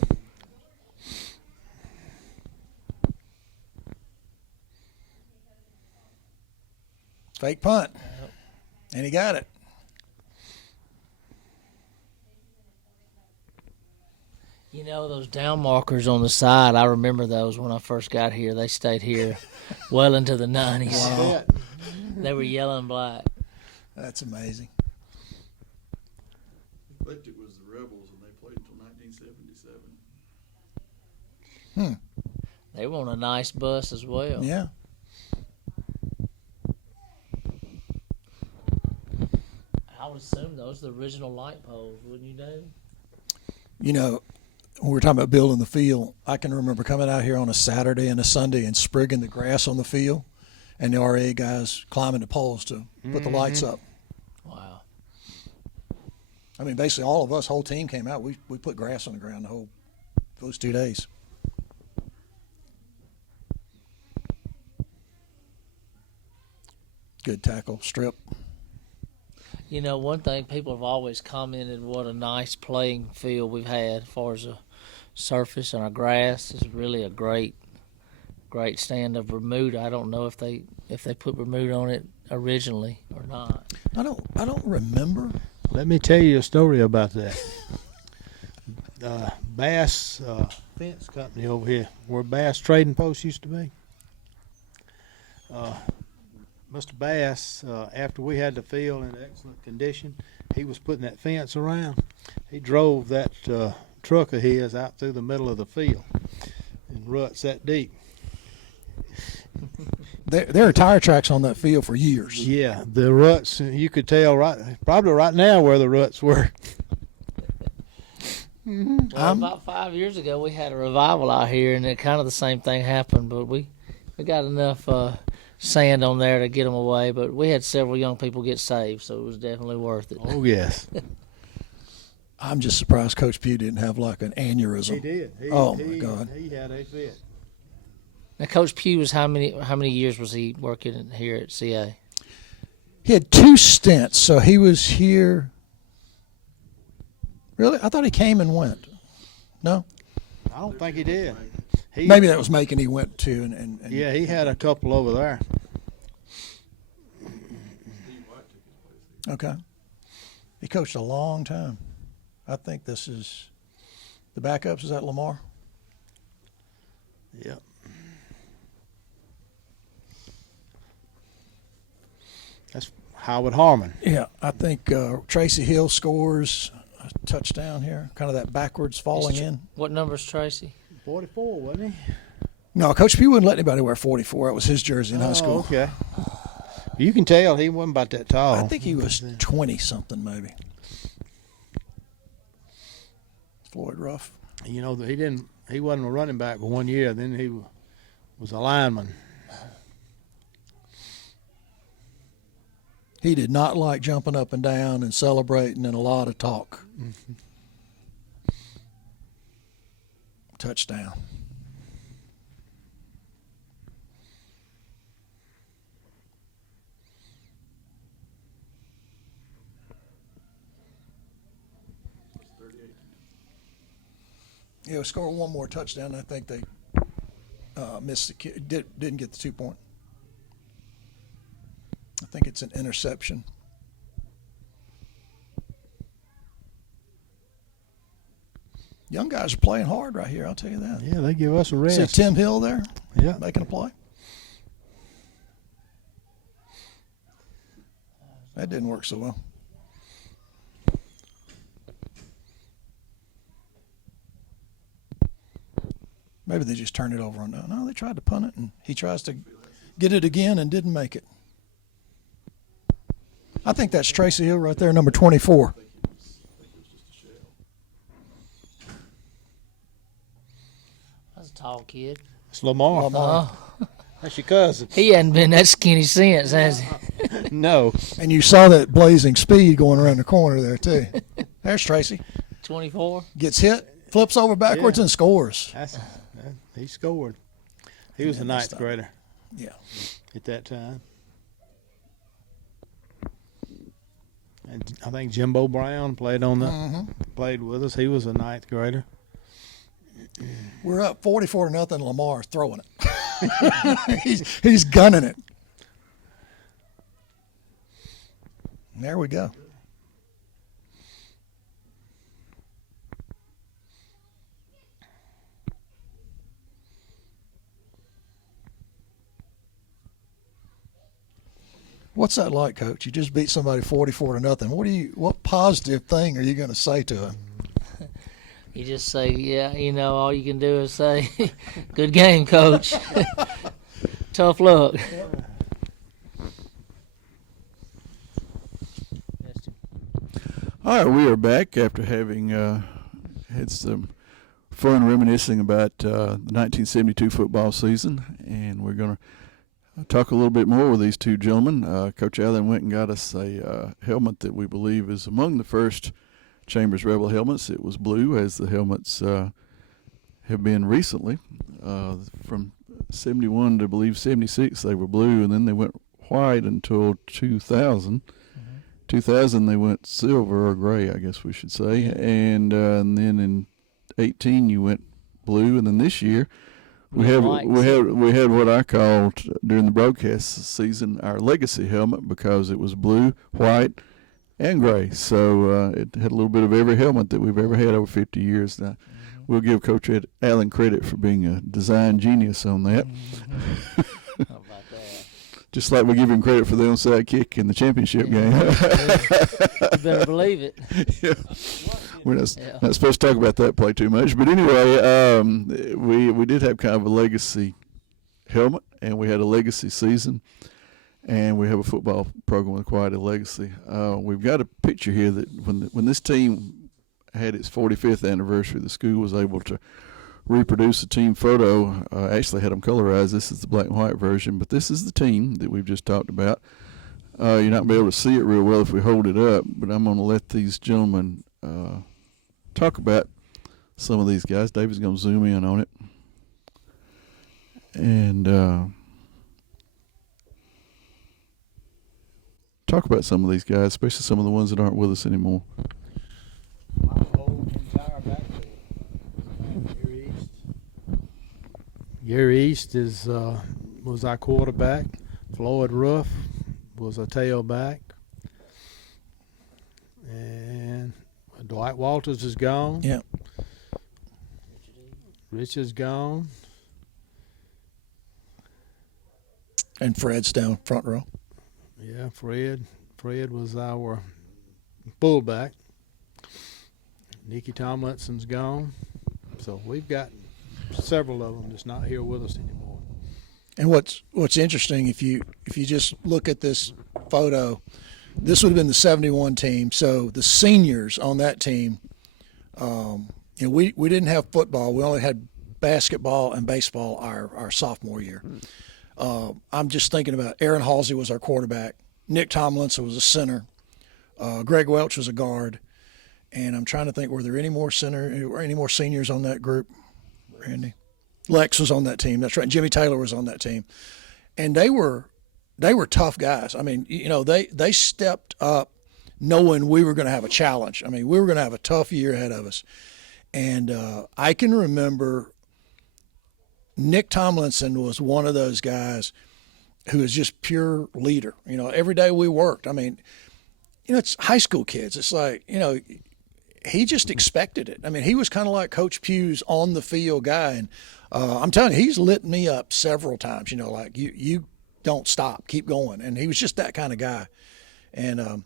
Fake punt. And he got it. You know those down markers on the side. I remember those when I first got here. They stayed here well into the 90s. Wow. They were yellow and black. That's amazing. Eclectic was the Rebels, and they played until 1977. They were on a nice bus as well. Yeah. I would assume those are the original light poles, wouldn't you, David? You know, when we were talking about building the field, I can remember coming out here on a Saturday and a Sunday and sprigging the grass on the field, and the RA guys climbing the poles to put the lights up. Wow. I mean, basically all of us, whole team came out. We put grass on the ground those 2 days. Good tackle, strip. You know, one thing people have always commented what a nice playing field we've had as far as a surface and our grass is really a great stand of Bermuda. I don't know if they put Bermuda on it originally or not. I don't remember. Let me tell you a story about that. Bass Fence Company over here, where Bass Trading Post used to be. Mr. Bass, after we had the field in excellent condition, he was putting that fence around. He drove that truck of his out through the middle of the field in ruts that deep. There are tire tracks on that field for years. Yeah, the ruts, you could tell probably right now where the ruts were. Well, about 5 years ago, we had a revival out here, and it kind of the same thing happened, but we got enough sand on there to get them away. But we had several young people get saved, so it was definitely worth it. Oh, yes. I'm just surprised Coach Pugh didn't have like an aneurysm. He did. My God. He had a fit. Now, Coach Pugh was how many years was he working here at CA? He had 2 stints, so he was here. Really? I thought he came and went. No? I don't think he did. Maybe that was Macon he went to. And Yeah, he had a couple over there. Okay. He coached a long time. I think this is the backups. Is that Lamar? Yep. That's Howard Harmon. Yeah. I think Tracy Hill scores a touchdown here, kind of that backwards falling in. What number's Tracy? 44, wasn't he? No, Coach Pugh wouldn't let anybody wear 44. It was his jersey in high school. Okay. You can tell he wasn't about that tall. I think he was 20-something maybe. Floyd Ruff. You know, he wasn't a running back for 1 year. Then he was a lineman. He did not like jumping up and down and celebrating and a lot of talk. Mm-hmm. Touchdown. Yeah, score one more touchdown. I think they missed didn't get the 2 point. I think it's an interception. Young guys are playing hard right here, I'll tell you that. Yeah, they give us a rest. See Tim Hill there Yeah. making a play? That didn't work so well. Maybe they just turned it over on that. No, they tried to punt it, and he tries to get it again and didn't make it. I think that's Tracy Hill right there, number 24. That's a tall kid. It's Lamar. Lamar. That's your cousin. He hadn't been that skinny since, has he? No. And you saw that blazing speed going around the corner there, too. There's Tracy. 24. Gets hit, flips over backwards, Yeah. and scores. He scored. He was a ninth grader Yeah. at that time. And I think Jimbo Brown played played with us. He was a ninth grader. We're up 44-0. Lamar's throwing it. he's gunning it. There we go. What's that like, Coach? You just beat somebody 44-0. What positive thing are you going to say to him? You just say, yeah, all you can do is say, good game, Coach. Tough luck. All right, we are back after having had some fun reminiscing about the 1972 football season, and we're going to talk a little bit more with these two gentlemen. Coach Allen went and got us a helmet that we believe is among the first Chambers Rebel helmets. It was blue, as the helmets have been recently. From 71 to, I believe, 76, they were blue, and then they went white until 2000. 2000 they went silver or gray, I guess we should say, and then in 18 you went blue, and then this year we had what I called during the broadcast season our legacy helmet, because it was blue, white, and gray. So it had a little bit of every helmet that we've ever had over 50 years. Now, we'll give Coach Allen credit for being a design genius on that. How about that? Just like we give him credit for the onside kick in the championship game. You better believe it. Yeah. We're not supposed to talk about that play too much. But anyway, we did have kind of a legacy helmet, and we had a legacy season, and we have a football program with quite a legacy. We've got a picture here that when this team had its 45th anniversary, the school was able to reproduce a team photo. Actually had them colorized. This is the black and white version, but this is the team that we've just talked about. You're not going to be able to see it real well if we hold it up, but I'm going to let these gentlemen talk about some of these guys. David's going to zoom in on it. And talk about some of these guys, especially some of the ones that aren't with us anymore. My whole entire backfield. Gary East. Gary East was our quarterback. Floyd Ruff was a tailback. And Dwight Walters is gone. Yeah. Rich is gone. And Fred's down front row. Yeah, Fred. Fred was our fullback. Nicky Tomlinson's gone. So we've got several of them that's not here with us anymore. And what's interesting, if you just look at this photo, this would have been the 71 team. So the seniors on that team, we didn't have football. We only had basketball and baseball our sophomore year. I'm just thinking about Aaron Halsey was our quarterback. Nick Tomlinson was a center. Greg Welch was a guard. And I'm trying to think, were there any more seniors on that group, Randy? Lex was on that team. That's right. Jimmy Taylor was on that team. And they were tough guys. I mean, they stepped up knowing we were going to have a challenge. I mean, we were going to have a tough year ahead of us. And I can remember Nick Tomlinson was one of those guys who was just pure leader. Every day we worked. I mean, it's high school kids. It's like, he just expected it. I mean, he was kind of like Coach Pugh's on the field guy. And I'm telling you, he's lit me up several times, like you don't stop, keep going. And he was just that kind of guy. And,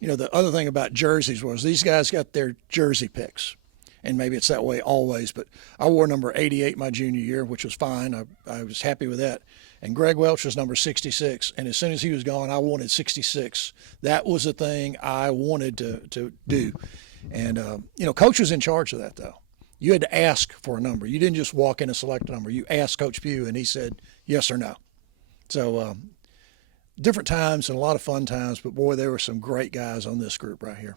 the other thing about jerseys was these guys got their jersey picks. And maybe it's that way always, but I wore number 88 my junior year, which was fine. I was happy with that. And Greg Welch was number 66. And as soon as he was gone, I wanted 66. That was the thing I wanted to do. And, Coach was in charge of that, though. You had to ask for a number. You didn't just walk in and select a number. You asked Coach Pugh, and he said yes or no. So different times and a lot of fun times, but, boy, there were some great guys on this group right here.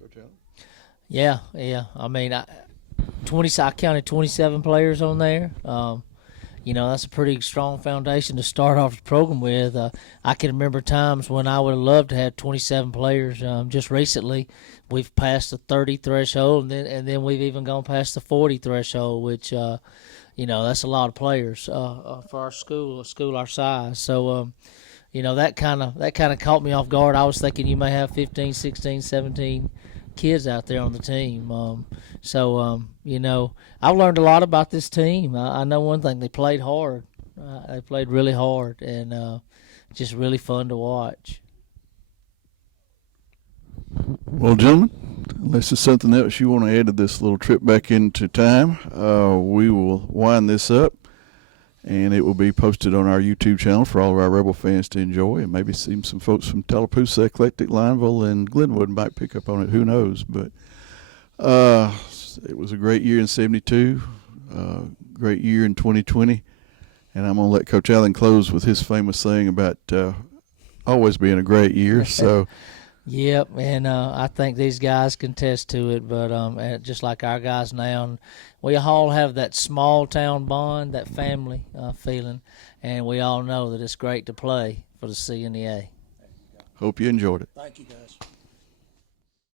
Coach Allen? Yeah. I mean, I counted 27 players on there. That's a pretty strong foundation to start off the program with. I can remember times when I would have loved to have 27 players. Just recently, we've passed the 30 threshold, and then we've even gone past the 40 threshold, which, that's a lot of players for our school, a school our size. So, that kind of caught me off guard. I was thinking you may have 15, 16, 17 kids out there on the team. I've learned a lot about this team. I know one thing: they played hard. They played really hard, and just really fun to watch. Well, gentlemen, unless there's something else you want to add to this little trip back into time, we will wind this up, and it will be posted on our YouTube channel for all of our Rebel fans to enjoy, and maybe see some folks from Tallapoosa, Eclectic, Lineville, and Glenwood might pick up on it. Who knows? But it was a great year in 72, great year in 2020, and I'm going to let Coach Allen close with his famous saying about always being a great year. So. Yep, and I think these guys can attest to it, but just like our guys now, we all have that small town bond, that family feeling, and we all know that it's great to play for the CNEA. Hope you enjoyed it. Thank you, guys.